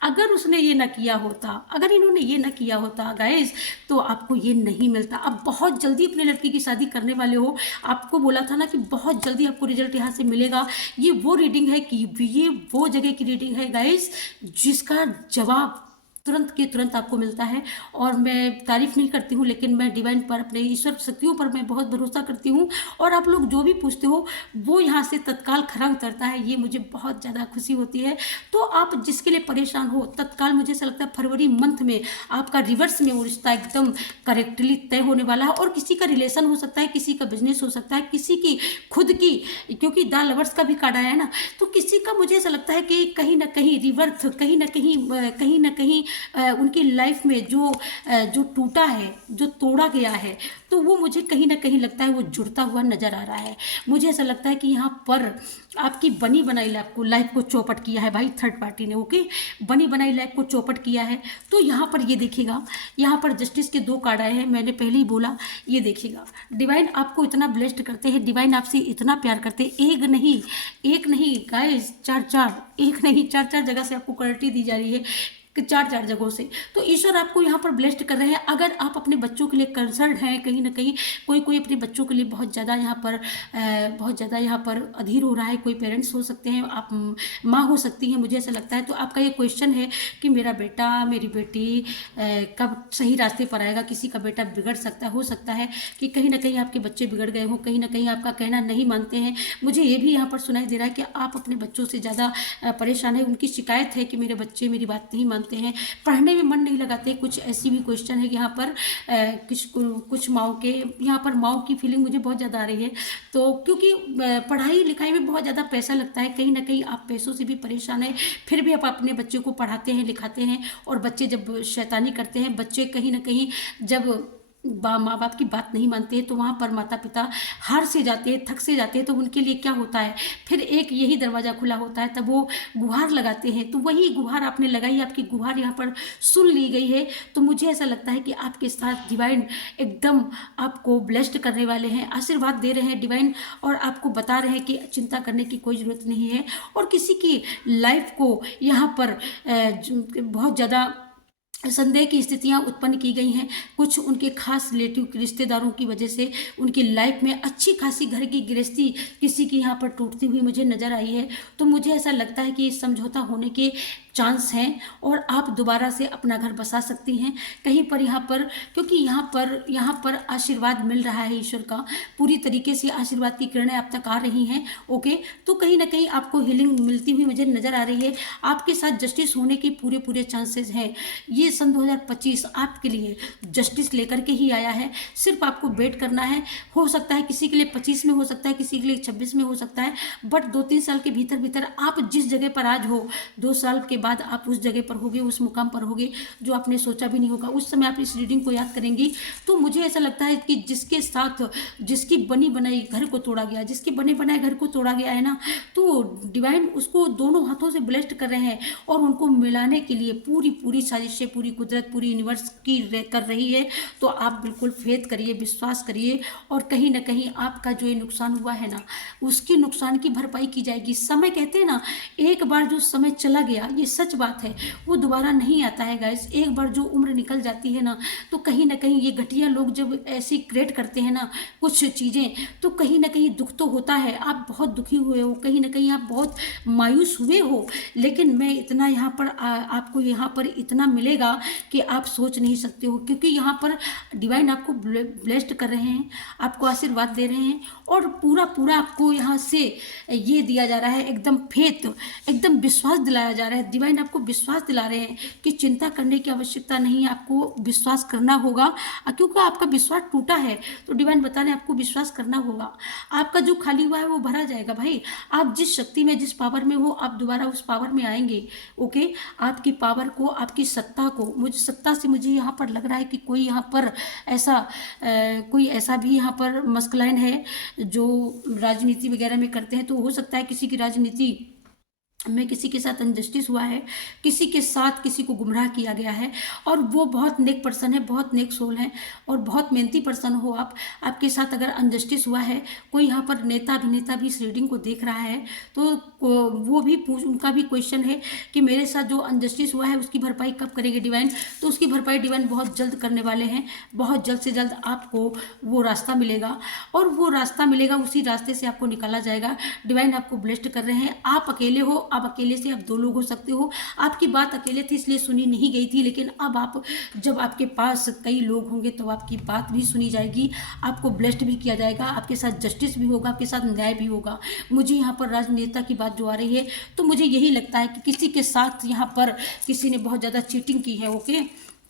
अगर उसने ये ना किया होता, अगर इन्होंने ये ना किया होता गाइस, तो आपको ये नहीं मिलता। अब बहुत जल्दी अपने लड़की की शादी करने वाले हो, आपको बोला था ना कि बहुत जल्दी आपको रिजल्ट यहाँ से मिलेगा। ये वो रीडिंग है कि ये वो जगह की रीडिंग है गाइस, जिसका जवाब तुरंत के तुरंत आपको मिलता है। और मैं तारीफ नहीं करती हूँ, लेकिन मैं डिवाइन पर, अपने ईश्वर शक्तियों पर मैं बहुत भरोसा करती हूँ। और आप लोग जो भी पूछते हो वो यहाँ से तत्काल खरा उतरता है, ये मुझे बहुत ज़्यादा खुशी होती है। तो आप जिसके लिए परेशान हो, तत्काल मुझे ऐसा लगता है फरवरी मंथ में आपका रिवर्स में वो रिश्ता एकदम करेक्टली तय होने वाला है। और किसी का रिलेशन हो सकता है, किसी का बिजनेस हो सकता है, किसी की खुद की, क्योंकि द लवर्स का भी कार्ड आया है ना, तो किसी का मुझे ऐसा लगता है कि कहीं ना कहीं रिवर्थ, कहीं ना कहीं उनकी लाइफ में जो टूटा है, जो तोड़ा गया है, तो वो मुझे कहीं ना कहीं लगता है वो जुड़ता हुआ नजर आ रहा है। मुझे ऐसा लगता है कि यहाँ पर आपकी बनी बनाई लाइफ को चौपट किया है भाई थर्ड पार्टी ने। ओके, बनी बनाई लाइफ को चौपट किया है। तो यहाँ पर ये देखिएगा, यहाँ पर जस्टिस के 2 कार्ड आए हैं, मैंने पहले ही बोला। ये देखिएगा, डिवाइन आपको इतना ब्लेस्ड करते हैं, डिवाइन आपसे इतना प्यार करते हैं। एक नहीं गाइस, 4 एक नहीं 4 जगह से आपको क्लैरिटी दी जा रही है, 4 जगहों से। तो ईश्वर आपको यहाँ पर ब्लेस्ड कर रहे हैं। अगर आप अपने बच्चों के लिए कंसर्न हैं, कहीं ना कहीं कोई अपने बच्चों के लिए बहुत ज़्यादा यहाँ पर अधीर हो रहा है, कोई पेरेंट्स हो सकते हैं, आप माँ हो सकती हैं, मुझे ऐसा लगता है। तो आपका ये क्वेश्चन है कि मेरा बेटा, मेरी बेटी कब सही रास्ते पर आएगा। किसी का बेटा बिगड़ सकता है, हो सकता है कि कहीं ना कहीं आपके बच्चे बिगड़ गए हों, कहीं ना कहीं आपका कहना नहीं मानते हैं। मुझे ये भी यहाँ पर सुनाई दे रहा है कि आप अपने बच्चों से ज़्यादा परेशान है, उनकी शिकायत है कि मेरे बच्चे मेरी बात नहीं मानते हैं, पढ़ने में मन नहीं लगाते। कुछ ऐसी भी क्वेश्चन है यहाँ पर कुछ माओ के, यहाँ पर माओ की फीलिंग मुझे बहुत ज़्यादा आ रही है। तो क्योंकि पढ़ाई लिखाई में बहुत ज़्यादा पैसा लगता है, कहीं ना कहीं आप पैसों से भी परेशान है, फिर भी आप अपने बच्चों को पढ़ाते हैं, लिखाते हैं। और बच्चे जब शैतानी करते हैं, बच्चे कहीं ना कहीं जब माँ बाप की बात नहीं मानते हैं, तो वहाँ पर माता पिता हार से जाते हैं, थक से जाते हैं। तो उनके लिए क्या होता है, फिर एक यही दरवाज़ा खुला होता है, तब वो गुहार लगाते हैं। तो वही गुहार आपने लगाई, आपकी गुहार यहाँ पर सुन ली गई है। तो मुझे ऐसा लगता है कि आपके साथ डिवाइन एकदम आपको ब्लेस्ड करने वाले हैं, आशीर्वाद दे रहे हैं डिवाइन, और आपको बता रहे हैं कि चिंता करने की कोई ज़रूरत नहीं है। और किसी की लाइफ को यहाँ पर बहुत ज़्यादा संदेह की स्थितियां उत्पन्न की गई हैं। कुछ उनके खास रिलेटिव रिश्तेदारों की वजह से उनकी लाइफ में अच्छी खासी घर की गृहस्थी किसी की यहाँ पर टूटती हुई मुझे नज़र आई है। तो मुझे ऐसा लगता है कि समझौता होने के चांस हैं और आप दोबारा से अपना घर बसा सकती हैं कहीं पर यहाँ पर, क्योंकि यहाँ पर आशीर्वाद मिल रहा है ईश्वर का, पूरी तरीके से आशीर्वाद की किरणें आप तक आ रही हैं। ओके, तो कहीं ना कहीं आपको हीलिंग मिलती हुई मुझे नज़र आ रही है। आपके साथ जस्टिस होने के पूरे पूरे चांसेस हैं। ये सन 2025 आपके लिए जस्टिस लेकर के ही आया है। सिर्फ आपको वेट करना है। हो सकता है किसी के लिए 25 में हो सकता है, किसी के लिए 26 में हो सकता है, बट 2-3 साल के भीतर भीतर आप जिस जगह पर आज हो, 2 साल के बाद आप उस जगह पर होगे, उस मुकाम पर होगे जो आपने सोचा भी नहीं होगा। उस समय आप इस रीडिंग को याद करेंगी तो मुझे ऐसा लगता है कि जिसके साथ जिसकी बनी बनाई घर को तोड़ा गया, जिसके बने बनाए घर को तोड़ा गया है ना, तो डिवाइन उसको दोनों हाथों से ब्लेस्ड कर रहे हैं और उनको मिलाने के लिए पूरी पूरी साजिशें, पूरी कुदरत, पूरी यूनिवर्स की कर रही है। तो आप बिल्कुल फेथ करिए, विश्वास करिए और कहीं ना कहीं आपका जो ये नुकसान हुआ है ना, उसकी नुकसान की भरपाई की जाएगी। समय कहते हैं ना, एक बार जो समय चला गया, ये सच बात है, वो दोबारा नहीं आता है गाइस। एक बार जो उम्र निकल जाती है ना, तो कहीं ना कहीं ये घटिया लोग जब ऐसी क्रिएट करते हैं ना कुछ चीज़ें, तो कहीं ना कहीं दुख तो होता है। आप बहुत दुखी हुए हो, कहीं ना कहीं आप बहुत मायूस हुए हो, लेकिन मैं इतना यहाँ पर आपको यहाँ पर इतना मिलेगा कि आप सोच नहीं सकते हो, क्योंकि यहाँ पर डिवाइन आपको ब्लेस्ड कर रहे हैं, आपको आशीर्वाद दे रहे हैं और पूरा पूरा आपको यहाँ से ये दिया जा रहा है, एकदम फेथ, एकदम विश्वास दिलाया जा रहा है। डिवाइन आपको विश्वास दिला रहे हैं कि चिंता करने की आवश्यकता नहीं है, आपको विश्वास करना होगा। क्योंकि आपका विश्वास टूटा है तो डिवाइन बता रहे हैं आपको विश्वास करना होगा। आपका जो खाली हुआ है वो भरा जाएगा भाई। आप जिस शक्ति में, जिस पावर में हो, आप दोबारा उस पावर में आएंगे। ओके, आपकी पावर को, आपकी सत्ता को, मुझे सत्ता से मुझे यहाँ पर लग रहा है कि कोई यहाँ पर ऐसा कोई ऐसा भी यहाँ पर मस्कुलाइन है जो राजनीति वगैरह में करते हैं, तो हो सकता है किसी की राजनीति में किसी के साथ अनजस्टिस हुआ है, किसी के साथ किसी को गुमराह किया गया है और वो बहुत नेक पर्सन है, बहुत नेक सोल है और बहुत मेहनती पर्सन हो आप, आपके साथ अगर अनजस्टिस हुआ है, कोई यहाँ पर नेता अभिनेता भी इस रीडिंग को देख रहा है तो वो भी उनका भी क्वेश्चन है कि मेरे साथ जो अनजस्टिस हुआ है उसकी भरपाई कब करेंगे डिवाइन। तो उसकी भरपाई डिवाइन बहुत जल्द करने वाले हैं, बहुत जल्द से जल्द आपको वो रास्ता मिलेगा और वो रास्ता मिलेगा, उसी रास्ते से आपको निकाला जाएगा। डिवाइन आपको ब्लेस्ड कर रहे हैं। आप अकेले हो, अब अकेले से आप 2 लोग हो सकते हो। आपकी बात अकेले थी इसलिए सुनी नहीं गई थी, लेकिन अब आप जब आपके पास कई लोग होंगे तो आपकी बात भी सुनी जाएगी, आपको ब्लेस्ड भी किया जाएगा, आपके साथ जस्टिस भी होगा, आपके साथ न्याय भी होगा। मुझे यहाँ पर राजनेता की बात जो आ रही है तो मुझे यही लगता है कि किसी के साथ यहाँ पर किसी ने बहुत ज़्यादा चीटिंग की है। ओके,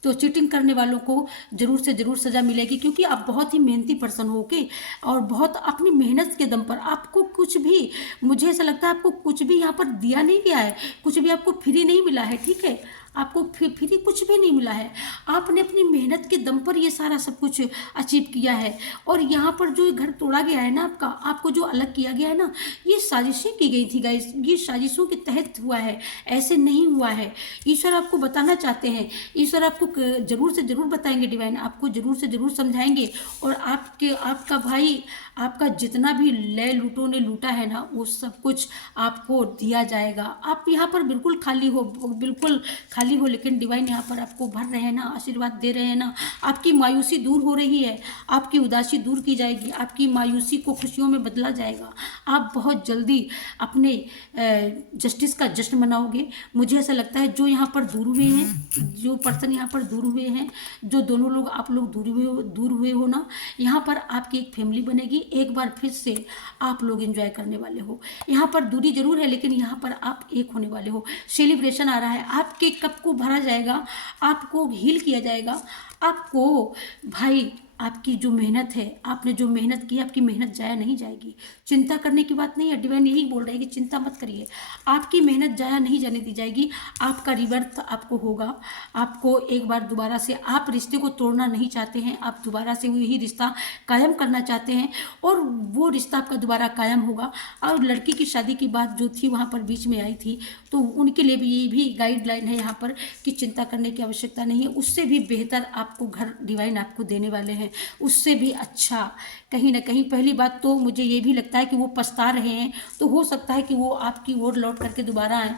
तो चीटिंग करने वालों को जरूर से जरूर सजा मिलेगी, क्योंकि आप बहुत ही मेहनती पर्सन हो के और बहुत अपनी मेहनत के दम पर आपको कुछ भी, मुझे ऐसा लगता है आपको कुछ भी यहाँ पर दिया नहीं गया है, कुछ भी आपको फ्री नहीं मिला है। ठीक है, आपको फ्री कुछ भी नहीं मिला है, आपने अपनी मेहनत के दम पर ये सारा सब कुछ अचीव किया है। और यहाँ पर जो घर तोड़ा गया है ना आपका, आपको जो अलग किया गया है ना, ये साजिशें की गई थी गाइस, ये साजिशों के तहत हुआ है, ऐसे नहीं हुआ है। ईश्वर आपको बताना चाहते हैं, ईश्वर आपको जरूर से जरूर बताएंगे, डिवाइन आपको जरूर से जरूर समझाएंगे और आपका भाई, आपका जितना भी लय लूटों ने लूटा है ना, वो सब कुछ आपको दिया जाएगा। आप यहाँ पर बिल्कुल खाली हो, बिल्कुल खाली हो, लेकिन डिवाइन यहाँ पर आपको भर रहे हैं ना, आशीर्वाद दे रहे हैं ना। आपकी मायूसी दूर हो रही है, आपकी उदासी दूर की जाएगी, आपकी मायूसी को खुशियों में बदला जाएगा। आप बहुत जल्दी अपने जस्टिस का जश्न मनाओगे। मुझे ऐसा लगता है जो यहाँ पर दूर हुए हैं, जो पर्सन यहाँ पर दूर हुए हैं, जो दोनों लोग आप लोग दूर हुए हो ना, यहाँ पर आपकी एक फैमिली बनेगी। एक बार फिर से आप लोग एंजॉय करने वाले हो। यहाँ पर दूरी जरूर है लेकिन यहाँ पर आप एक होने वाले हो। सेलिब्रेशन आ रहा है, आपके कप को भरा जाएगा, आपको हील किया जाएगा। आपको भाई, आपकी जो मेहनत है, आपने जो मेहनत की, आपकी मेहनत जाया नहीं जाएगी। चिंता करने की बात नहीं है, डिवाइन यही बोल रहे हैं कि चिंता मत करिए, आपकी मेहनत जाया नहीं जाने दी जाएगी। आपका रिवर्थ आपको होगा। आपको एक बार दोबारा से, आप रिश्ते को तोड़ना नहीं चाहते हैं, आप दोबारा से वही रिश्ता कायम करना चाहते हैं और वो रिश्ता आपका दोबारा कायम होगा। और लड़की की शादी की बात जो थी वहाँ पर बीच में आई थी, तो उनके लिए भी ये भी गाइडलाइन है यहाँ पर कि चिंता करने की आवश्यकता नहीं है। उससे भी बेहतर आपको घर डिवाइन आपको देने वाले हैं, उससे भी अच्छा। कहीं ना कहीं पहली बात तो मुझे ये भी लगता है कि वो पछता रहे हैं, तो हो सकता है कि वो आपकी ओर लौट करके दोबारा आए,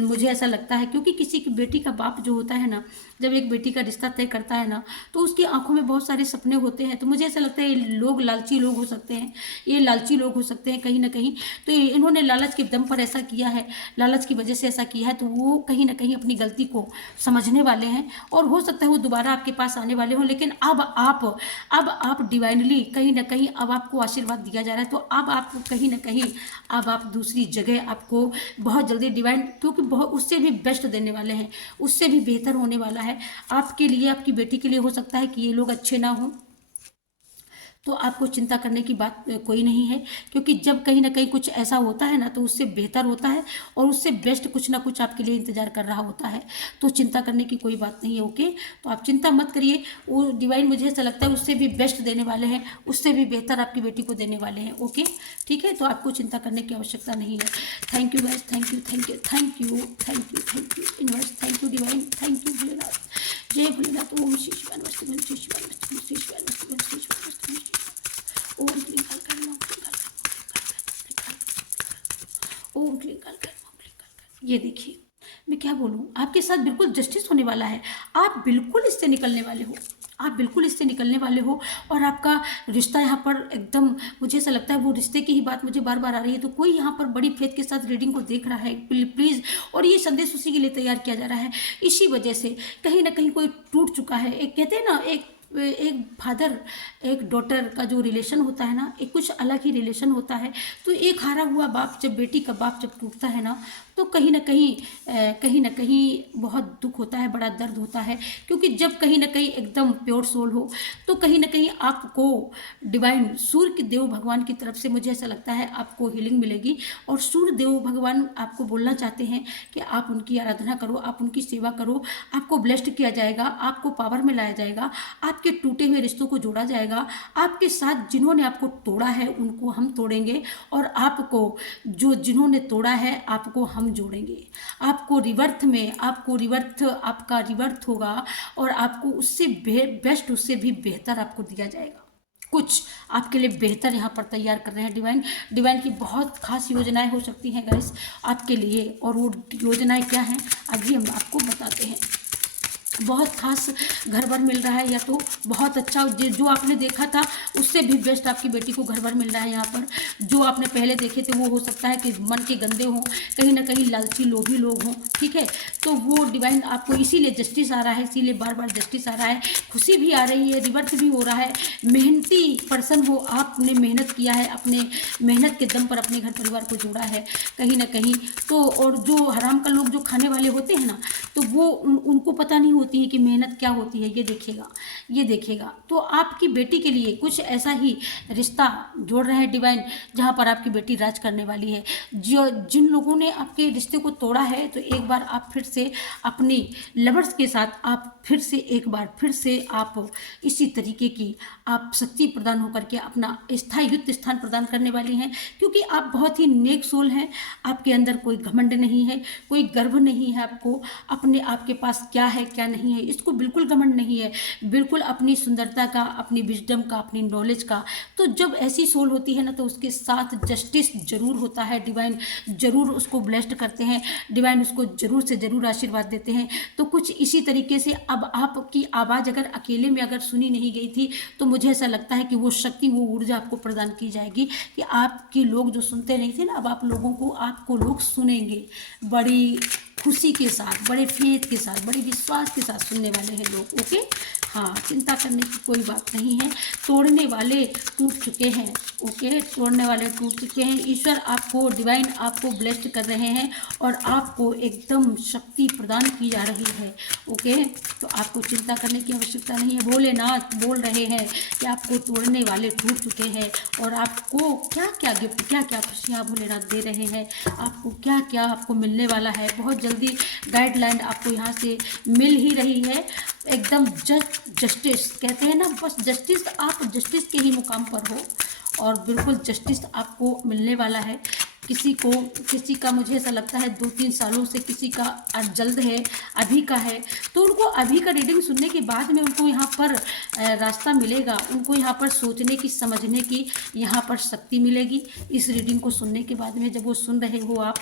मुझे ऐसा लगता है। क्योंकि किसी की बेटी का बाप जो होता है ना, जब एक बेटी का रिश्ता तय करता है ना, तो उसकी आंखों में बहुत सारे सपने होते हैं। तो मुझे ऐसा लगता है ये लोग लालची लोग हो सकते हैं, ये लालची लोग हो सकते हैं कहीं ना कहीं। तो इन्होंने लालच के दम पर ऐसा किया है, लालच की वजह से ऐसा किया है। तो वो कहीं ना कहीं अपनी गलती को समझने वाले हैं, और हो सकता है वो दोबारा आपके पास आने वाले हों। लेकिन अब आप डिवाइनली कहीं ना कहीं अब आपको आशीर्वाद दिया जा रहा है। तो अब आपको कहीं ना कहीं अब आप दूसरी जगह आपको बहुत जल्दी डिवाइन, क्योंकि बहुत उससे भी बेस्ट देने वाले हैं, उससे भी बेहतर होने वाला है आपके लिए, आपकी बेटी के लिए। हो सकता है कि ये लोग अच्छे ना हों, तो आपको चिंता करने की बात कोई नहीं है, क्योंकि जब कहीं ना कहीं कुछ ऐसा होता है ना, तो उससे बेहतर होता है और उससे बेस्ट कुछ ना कुछ आपके लिए इंतजार कर रहा होता है। तो चिंता करने की कोई बात नहीं है। ओके, तो आप चिंता मत करिए, वो डिवाइन मुझे ऐसा लगता है उससे भी बेस्ट देने वाले हैं, उससे भी बेहतर आपकी बेटी को देने वाले हैं। ओके, ठीक है, तो आपको चिंता करने की आवश्यकता नहीं है। Thank you guys, thank you thank you thank you thank you thank you universe, thank you divine, thank you Bholenath, जय भोलेनाथ। ओम श्री शिवाय नमस्ते, ओम श्री शिवाय नमस्ते, ओम श्री शिवाय नमस्ते, ओम श्री शिवाय नमस्ते, ओम क्लिंकल कर, ओम क्लिंकल कर, ओम क्लिंकल कर, ओम क्लिंकल कर। ये देखिए, मैं क्या बोलूँ, आपके साथ बिल्कुल जस्टिस होने वाला है। आप बिल्कुल इससे निकलने वाले हो, आप बिल्कुल इससे निकलने वाले हो। और आपका रिश्ता यहाँ पर एकदम, मुझे ऐसा लगता है वो रिश्ते की ही बात मुझे बार बार आ रही है। तो कोई यहाँ पर बड़ी फेथ के साथ रीडिंग को देख रहा है प्लीज़, और ये संदेश उसी के लिए तैयार किया जा रहा है। इसी वजह से कहीं ना कहीं कोई टूट चुका है। एक कहते हैं ना, एक फादर एक डॉटर का जो रिलेशन होता है ना, एक कुछ अलग ही रिलेशन होता है। तो एक हारा हुआ बाप, जब बेटी का बाप जब टूटता है ना, तो कहीं ना कहीं बहुत दुख होता है, बड़ा दर्द होता है। क्योंकि जब कहीं ना कहीं एकदम प्योर सोल हो, तो कहीं ना कहीं आपको डिवाइन सूर्य के देव भगवान की तरफ से मुझे ऐसा लगता है आपको हीलिंग मिलेगी। और सूर्य देव भगवान आपको बोलना चाहते हैं कि आप उनकी आराधना करो, आप उनकी सेवा करो, आपको ब्लेस्ड किया जाएगा, आपको पावर में लाया जाएगा, आपके टूटे हुए रिश्तों को जोड़ा जाएगा। आपके साथ जिन्होंने आपको तोड़ा है उनको हम तोड़ेंगे, और आपको जो जिन्होंने तोड़ा है आपको हम जोड़ेंगे। आपको रिवर्थ में, आपको रिवर्थ, आपका रिवर्थ होगा, और आपको उससे बेस्ट, उससे भी बेहतर आपको दिया जाएगा। कुछ आपके लिए बेहतर यहाँ पर तैयार कर रहे हैं डिवाइन। डिवाइन की बहुत खास योजनाएं हो सकती हैं गाइस आपके लिए, और वो योजनाएं क्या हैं अभी हम आपको बताते हैं। बहुत खास घर भर मिल रहा है, या तो बहुत अच्छा जो आपने देखा था उससे भी बेस्ट आपकी बेटी को घर भर मिल रहा है। यहाँ पर जो आपने पहले देखे थे वो हो सकता है कि मन के गंदे हों, कहीं ना कहीं लालची लोभी लोग हों, ठीक है। तो वो डिवाइन आपको इसीलिए जस्टिस आ रहा है, इसीलिए बार बार जस्टिस आ रहा है। खुशी भी आ रही है, रिवर्थ भी हो रहा है। मेहनती पर्सन हो, आपने मेहनत किया है, अपने मेहनत के दम पर अपने घर परिवार को जोड़ा है कहीं ना कहीं। तो और जो हराम का लोग जो खाने वाले होते हैं ना, तो वो उनको पता नहीं होती है कि मेहनत क्या होती है। ये देखेगा। तो आपकी बेटी के लिए कुछ ऐसा ही रिश्ता जोड़ रहे हैं डिवाइन, जहाँ पर आपकी बेटी राज करने वाली है। जो जिन लोगों ने आपके रिश्ते को तोड़ा है, तो एक बार आप फिर से अपनी लवर्स के साथ आप फिर से आप इसी तरीके की आप शक्ति प्रदान होकर के अपना स्थायी युक्त स्थान प्रदान करने वाली हैं। क्योंकि आप बहुत ही नेक सोल हैं, आपके अंदर कोई घमंड नहीं है, कोई गर्व नहीं है आपको अपने, आपके पास क्या है क्या नहीं है इसको बिल्कुल घमंड नहीं है, बिल्कुल अपनी सुंदरता का, अपनी विजडम का, अपनी नॉलेज का। तो जब ऐसी सोल होती है ना, तो उसके साथ जस्टिस जरूर होता है। डिवाइन जरूर उसको ब्लेस्ड करते हैं, डिवाइन उसको जरूर से जरूर आशीर्वाद देते हैं। तो कुछ इसी तरीके से अब आपकी आवाज़ अगर अकेले में अगर सुनी नहीं गई थी, तो मुझे ऐसा लगता है कि वो शक्ति, वो ऊर्जा आपको प्रदान की जाएगी कि आपके लोग जो सुनते नहीं थे ना, अब आप लोगों को, आपको लोग सुनेंगे बड़ी खुशी के साथ, बड़े फेथ के साथ, बड़े विश्वास के साथ सुनने वाले हैं लोग। ओके, हाँ, चिंता करने की कोई बात नहीं है। तोड़ने वाले टूट चुके हैं। ओके, तोड़ने वाले टूट चुके हैं। ईश्वर आपको, डिवाइन आपको ब्लेस्ड कर रहे हैं, और आपको एकदम शक्ति प्रदान की जा रही है। ओके, तो आपको चिंता करने की आवश्यकता नहीं है। भोलेनाथ बोल रहे हैं कि आपको तोड़ने वाले टूट चुके हैं, और आपको क्या क्या गिफ्ट, क्या क्या खुशियाँ भोलेनाथ दे रहे हैं, आपको क्या क्या आपको मिलने वाला है। बहुत जल्दी गाइडलाइन आपको यहाँ से मिल ही रही है। एकदम जस्टिस कहते हैं ना, बस जस्टिस, आप जस्टिस के ही मुकाम पर हो, और बिल्कुल जस्टिस आपको मिलने वाला है। किसी का मुझे ऐसा लगता है 2-3 सालों से किसी का जल्द है, अभी का है, तो उनको अभी का रीडिंग सुनने के बाद में उनको यहाँ पर रास्ता मिलेगा, उनको यहाँ पर सोचने की, समझने की यहाँ पर शक्ति मिलेगी। इस रीडिंग को सुनने के बाद में जब वो सुन रहे हो आप,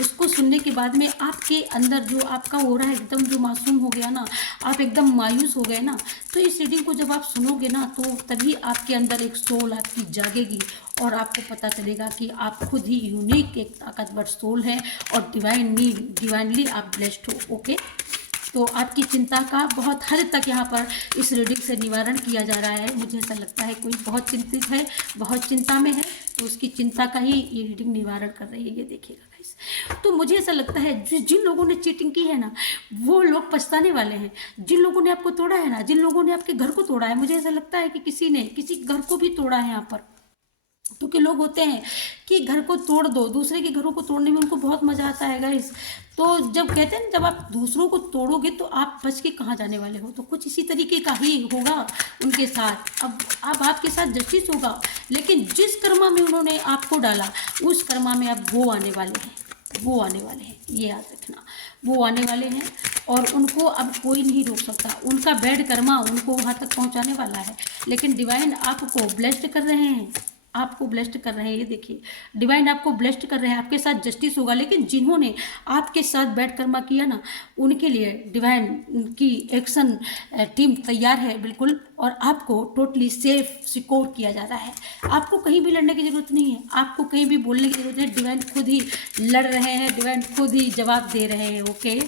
उसको सुनने के बाद में आपके अंदर जो आपका हो रहा है एकदम जो मासूम हो गया ना, आप एकदम मायूस हो गए ना, तो इस रीडिंग को जब आप सुनोगे ना तो तभी आपके अंदर एक सोल आपकी जागेगी और आपको पता चलेगा कि आप खुद ही यूनिक एक ताकतवर सोल है और डिवाइनली आप ब्लेस्ड हो। ओके, तो आपकी चिंता का बहुत हद तक यहाँ पर इस रीडिंग से निवारण किया जा रहा है। मुझे ऐसा लगता है कोई बहुत चिंतित है, बहुत चिंता में है, तो उसकी चिंता का ही ये रीडिंग निवारण कर रही है, ये देखिएगा गाइस। तो मुझे ऐसा लगता है जिन लोगों ने चीटिंग की है ना, वो लोग पछताने वाले हैं। जिन लोगों ने आपको तोड़ा है ना, जिन लोगों ने आपके घर को तोड़ा है, मुझे ऐसा लगता है कि किसी ने किसी घर को भी तोड़ा है यहाँ पर, क्योंकि लोग होते हैं कि घर को तोड़ दो, दूसरे के घरों को तोड़ने में उनको बहुत मज़ा आता है गाइस। तो जब कहते हैं जब आप दूसरों को तोड़ोगे तो आप बच के कहाँ जाने वाले हो, तो कुछ इसी तरीके का ही होगा उनके साथ। अब आपके साथ जस्टिस होगा, लेकिन जिस कर्मा में उन्होंने आपको डाला उस कर्मा में अब वो आने वाले हैं, वो आने वाले हैं, ये याद रखना, वो आने वाले हैं और उनको अब कोई नहीं रोक सकता। उनका बैड कर्मा उनको वहाँ तक पहुँचाने वाला है, लेकिन डिवाइन आपको ब्लेस्ड कर रहे हैं, आपको ब्लेस्ड कर रहे हैं। ये देखिए, डिवाइन आपको ब्लेस्ड कर रहे हैं, आपके साथ जस्टिस होगा। लेकिन जिन्होंने आपके साथ बैड कर्मा किया ना, उनके लिए डिवाइन की एक्शन टीम तैयार है बिल्कुल, और आपको टोटली सेफ सिक्योर किया जा रहा है। आपको कहीं भी लड़ने की ज़रूरत नहीं है, आपको कहीं भी बोलने की ज़रूरत नहीं है। डिवाइन खुद ही लड़ रहे हैं, डिवाइन खुद ही जवाब दे रहे हैं। ओके,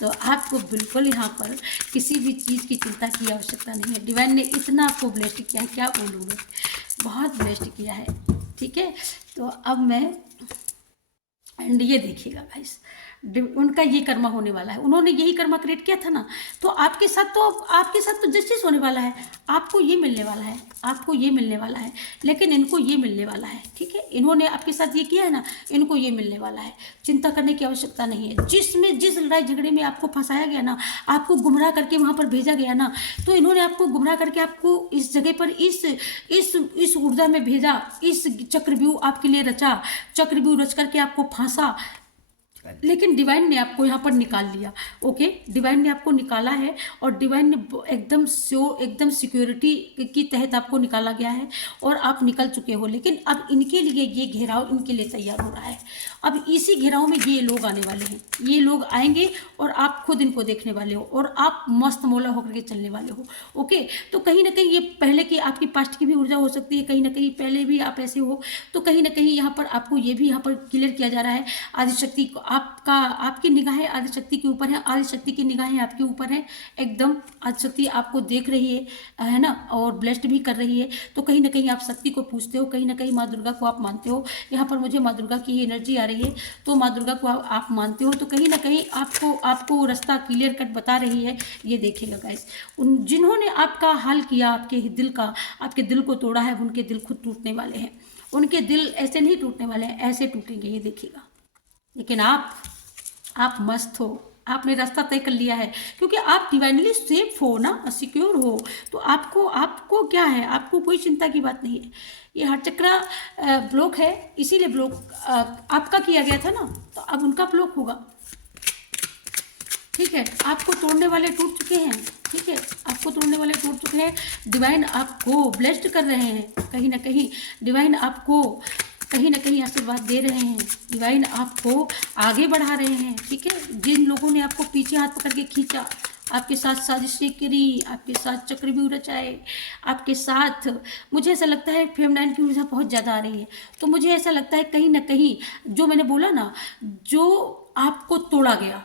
तो आपको बिल्कुल यहाँ पर किसी भी चीज़ की चिंता की आवश्यकता नहीं है। डिवाइन ने इतना आपको ब्लेस्ड किया है, क्या बोलूँ मैं, बहुत ब्लेस्ड किया है। ठीक है, तो अब मैं एंड ये देखिएगा गाइस, उनका ये कर्मा होने वाला है, उन्होंने यही कर्मा क्रिएट किया था ना, तो आपके साथ तो जस्टिस होने वाला है, आपको ये मिलने वाला है, आपको ये मिलने वाला है, लेकिन इनको ये मिलने वाला है। ठीक है, इन्होंने आपके साथ ये किया है ना, इनको ये मिलने वाला है, चिंता करने की आवश्यकता नहीं है। जिस लड़ाई झगड़े में आपको फंसाया गया ना, आपको गुमराह करके वहाँ पर भेजा गया ना, तो इन्होंने आपको गुमराह करके आपको इस जगह पर इस ऊर्जा में भेजा, इस चक्रव्यूह आपके लिए रचा, चक्रव्यूह रच करके आपको फांसा, लेकिन डिवाइन ने आपको यहाँ पर निकाल लिया। ओके, डिवाइन ने आपको निकाला है और डिवाइन ने एकदम सिक्योरिटी की तहत आपको निकाला गया है और आप निकल चुके हो। लेकिन अब इनके लिए ये घेराव इनके लिए तैयार हो रहा है। अब इसी घेराव में ये लोग आने वाले हैं, ये लोग आएंगे और आप खुद इनको देखने वाले हो और आप मस्त मौला होकर के चलने वाले हो। ओके, तो कहीं ना कहीं ये पहले की आपकी पास्ट की भी ऊर्जा हो सकती है, कहीं ना कहीं पहले भी आप ऐसे हो, तो कहीं ना कहीं यहाँ पर आपको ये भी यहाँ पर क्लियर किया जा रहा है। आदिशक्ति को आपकी निगाहें आदिशक्ति के ऊपर है, आदिशक्ति की निगाहें आपके ऊपर है, एकदम आदिशक्ति आपको देख रही है ना, और ब्लेस्ड भी कर रही है। तो कहीं ना कहीं आप शक्ति को पूछते हो, कहीं ना कहीं माँ दुर्गा को आप मानते हो। यहाँ पर मुझे माँ दुर्गा की एनर्जी आ रही है, तो माँ दुर्गा को आप मानते हो, तो कहीं ना कहीं आपको रास्ता क्लियर कट बता रही है। ये देखिएगा गाइस, जिन्होंने आपका हाल किया, आपके दिल को तोड़ा है, उनके दिल खुद टूटने वाले हैं। उनके दिल ऐसे नहीं टूटने वाले हैं, ऐसे टूटेंगे, ये देखिएगा। लेकिन आप मस्त हो, आपने रास्ता तय कर लिया है, क्योंकि आप डिवाइनली सेफ हो ना, सिक्योर हो, तो आपको क्या है, आपको कोई चिंता की बात नहीं है। ये हर चक्रा ब्लॉक है, इसीलिए ब्लॉक आपका किया गया था ना, तो अब उनका ब्लॉक होगा। ठीक है, आपको तोड़ने वाले टूट चुके हैं। ठीक है, आपको तोड़ने वाले टूट चुके हैं। डिवाइन आपको ब्लेस्ड कर रहे हैं, कहीं ना कहीं डिवाइन आपको कहीं ना कहीं आशीर्वाद दे रहे हैं, डिवाइन आपको आगे बढ़ा रहे हैं। ठीक है, जिन लोगों ने आपको पीछे हाथ पकड़ के खींचा, आपके साथ साजिशें करी, आपके साथ चक्रव्यूह रचाए, आपके साथ, मुझे ऐसा लगता है फेमिनाइन की ऊर्जा बहुत ज़्यादा आ रही है। तो मुझे ऐसा लगता है कहीं ना कहीं जो मैंने बोला ना, जो आपको तोड़ा गया,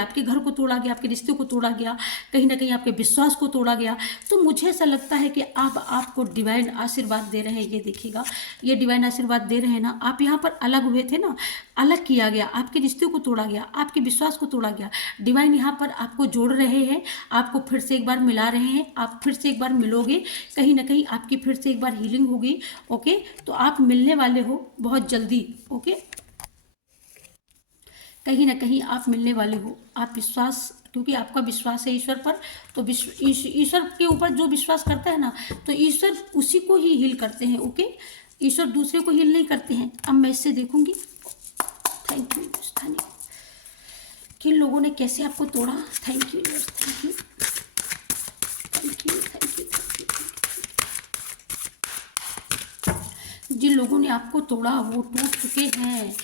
आपके घर को तोड़ा गया, आपके रिश्ते को तोड़ा गया, कहीं ना कहीं आपके विश्वास को तोड़ा गया, तो मुझे ऐसा लगता है कि अब आपको डिवाइन आशीर्वाद दे रहे हैं। ये देखिएगा, ये डिवाइन आशीर्वाद दे रहे हैं ना। आप यहाँ पर अलग हुए थे ना, अलग किया गया, आपके रिश्ते को तोड़ा गया, आपके विश्वास को तोड़ा गया, डिवाइन यहाँ पर आपको जोड़ रहे हैं, आपको फिर से एक बार मिला रहे हैं, आप फिर से एक बार मिलोगे, कहीं ना कहीं आपकी फिर से एक बार हीलिंग होगी। ओके, तो आप मिलने वाले हो बहुत जल्दी। ओके, कहीं ना कहीं आप मिलने वाले हो, आप विश्वास, क्योंकि आपका विश्वास है ईश्वर पर, तो ईश्वर के ऊपर जो विश्वास करता है ना, तो ईश्वर उसी को ही हील करते हैं। ओके, ईश्वर दूसरे को हील नहीं करते हैं। अब मैं इससे देखूंगी। थैंक यू स्थानी, किन लोगों ने कैसे आपको तोड़ा। Thank you, thank you, thank you, thank you, जिन लोगों ने आपको तोड़ा वो टूट चुके हैं।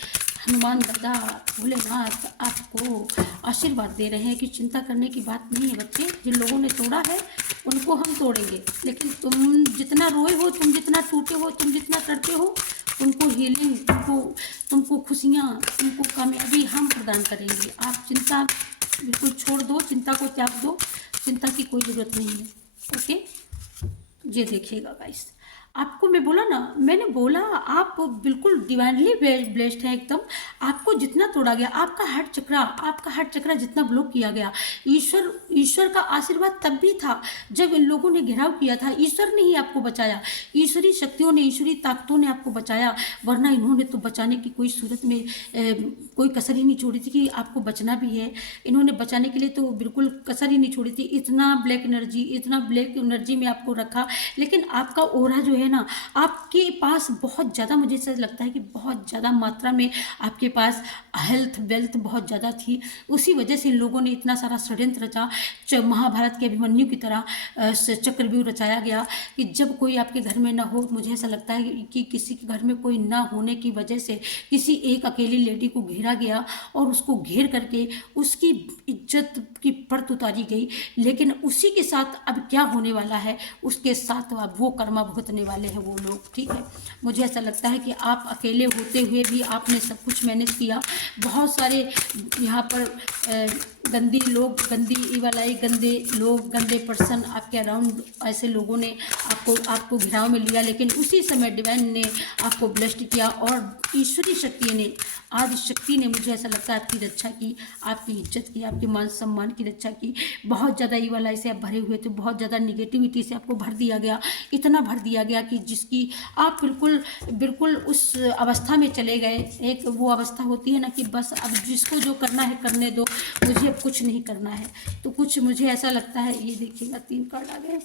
हनुमान दादा भोलेनाथ आपको आशीर्वाद दे रहे हैं कि चिंता करने की बात नहीं है बच्चे। जिन लोगों ने तोड़ा है उनको हम तोड़ेंगे, लेकिन तुम जितना रोए हो, तुम जितना टूटे हो, तुम जितना करते हो, तुमको हीलिंग, तुमको खुशियाँ, तुमको कामयाबी हम प्रदान करेंगे। आप चिंता बिल्कुल छोड़ दो, चिंता को त्याग दो, चिंता की कोई ज़रूरत नहीं है। ओके, ये देखिएगा गाइस, आपको मैं बोला ना, मैंने बोला आप बिल्कुल डिवाइनली ब्लेस्ड हैं एकदम। आपको जितना तोड़ा गया, आपका हार्ट चक्रा जितना ब्लॉक किया गया, ईश्वर का आशीर्वाद तब भी था जब इन लोगों ने घेराव किया था। ईश्वर ने ही आपको बचाया, ईश्वरी शक्तियों ने, ईश्वरी ताकतों ने आपको बचाया, वरना इन्होंने तो बचाने की कोई सूरत में कोई कसर ही नहीं छोड़ी थी कि आपको बचना भी है। इन्होंने बचाने के लिए तो बिल्कुल कसर ही नहीं छोड़ी थी। इतना ब्लैक एनर्जी में आपको रखा, लेकिन आपका ओरा जो है ना, आपके पास बहुत ज़्यादा, मुझे ऐसा लगता है कि बहुत ज़्यादा मात्रा में आपके पास हेल्थ वेल्थ बहुत ज़्यादा थी। उसी वजह से इन लोगों ने इतना सारा षड्यंत्र रचा। महाभारत के अभिमन्यु की तरह चक्रव्यूह रचाया गया कि जब कोई आपके घर में ना हो, मुझे ऐसा लगता है कि किसी के घर में कोई ना होने की वजह से किसी एक अकेली लेडी को घेरा गया और उसको घेर करके उसकी इज्जत की परत उतारी गई। लेकिन उसी के साथ अब क्या होने वाला है, उसके साथ अब वो कर्मा भुगतने वाले हैं वो लोग। ठीक है, मुझे ऐसा लगता है कि आप अकेले होते हुए भी आपने सब कुछ मैनेज किया। बहुत सारे यहाँ पर गंदी लोग, गंदी ईवल आई, गंदे लोग, गंदे पर्सन आपके अराउंड, ऐसे लोगों ने आपको घिराव में लिया, लेकिन उसी समय डिवाइन ने आपको ब्लेस्ड किया और ईश्वरी शक्ति ने, आदि शक्ति ने, मुझे ऐसा लगता है आपकी रक्षा की, आपकी इज्जत की, आपके मान सम्मान की रक्षा की। बहुत ज़्यादा ईवल आई से आप भरे हुए थे, बहुत ज़्यादा निगेटिविटी से आपको भर दिया गया, इतना भर दिया गया कि जिसकी आप बिल्कुल उस अवस्था में चले गए। एक वो अवस्था होती है ना कि बस अब जिसको जो करना है करने दो, मुझे अब कुछ नहीं करना है। तो कुछ मुझे ऐसा लगता है, ये देखिएगा 3 कार्ड आ गए,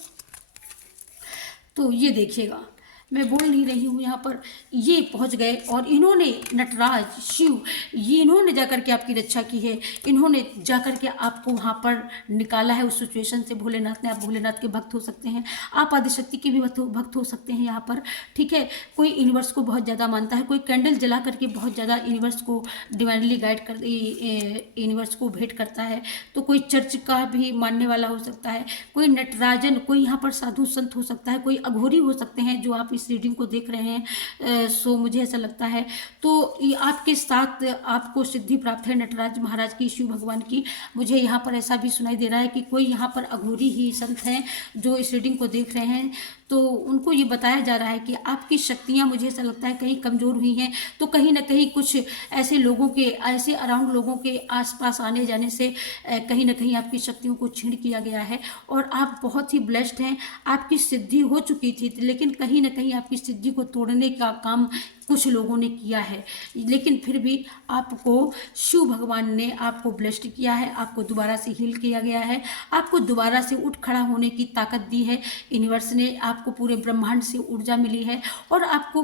तो ये देखिएगा, मैं बोल नहीं रही हूँ, यहाँ पर ये पहुँच गए और इन्होंने, नटराज, शिव, ये इन्होंने जाकर के आपकी रक्षा की है। इन्होंने जाकर के आपको वहाँ पर निकाला है उस सिचुएशन से। भोलेनाथ ने, आप भोलेनाथ के भक्त हो सकते हैं, आप आदिशक्ति के भी भक्त हो सकते हैं यहाँ पर। ठीक है, कोई यूनिवर्स को बहुत ज़्यादा मानता है, कोई कैंडल जला करके बहुत ज़्यादा यूनिवर्स को डिवाइनली गाइड कर, यूनिवर्स को भेंट करता है। तो कोई चर्च का भी मानने वाला हो सकता है, कोई नटराजन, कोई यहाँ पर साधु संत हो सकता है, कोई अघोरी हो सकते हैं जो आप इस रीडिंग को देख रहे हैं। सो मुझे ऐसा लगता है तो आपके साथ आपको सिद्धि प्राप्त है नटराज महाराज की, शिव भगवान की। मुझे यहाँ पर ऐसा भी सुनाई दे रहा है कि कोई यहाँ पर अघोरी ही संत हैं जो इस रीडिंग को देख रहे हैं, तो उनको ये बताया जा रहा है कि आपकी शक्तियाँ, मुझे ऐसा लगता है, कहीं कमज़ोर हुई हैं। तो कहीं ना कहीं कुछ ऐसे लोगों के, ऐसे अराउंड लोगों के आसपास आने जाने से कहीं ना कहीं आपकी शक्तियों को छीन किया गया है और आप बहुत ही ब्लेस्ड हैं। आपकी सिद्धि हो चुकी थी, लेकिन कहीं ना कहीं आपकी सिद्धि को तोड़ने का काम कुछ लोगों ने किया है, लेकिन फिर भी आपको शिव भगवान ने आपको ब्लेस्ड किया है, आपको दोबारा से हील किया गया है, आपको दोबारा से उठ खड़ा होने की ताकत दी है। यूनिवर्स ने आपको पूरे ब्रह्मांड से ऊर्जा मिली है और आपको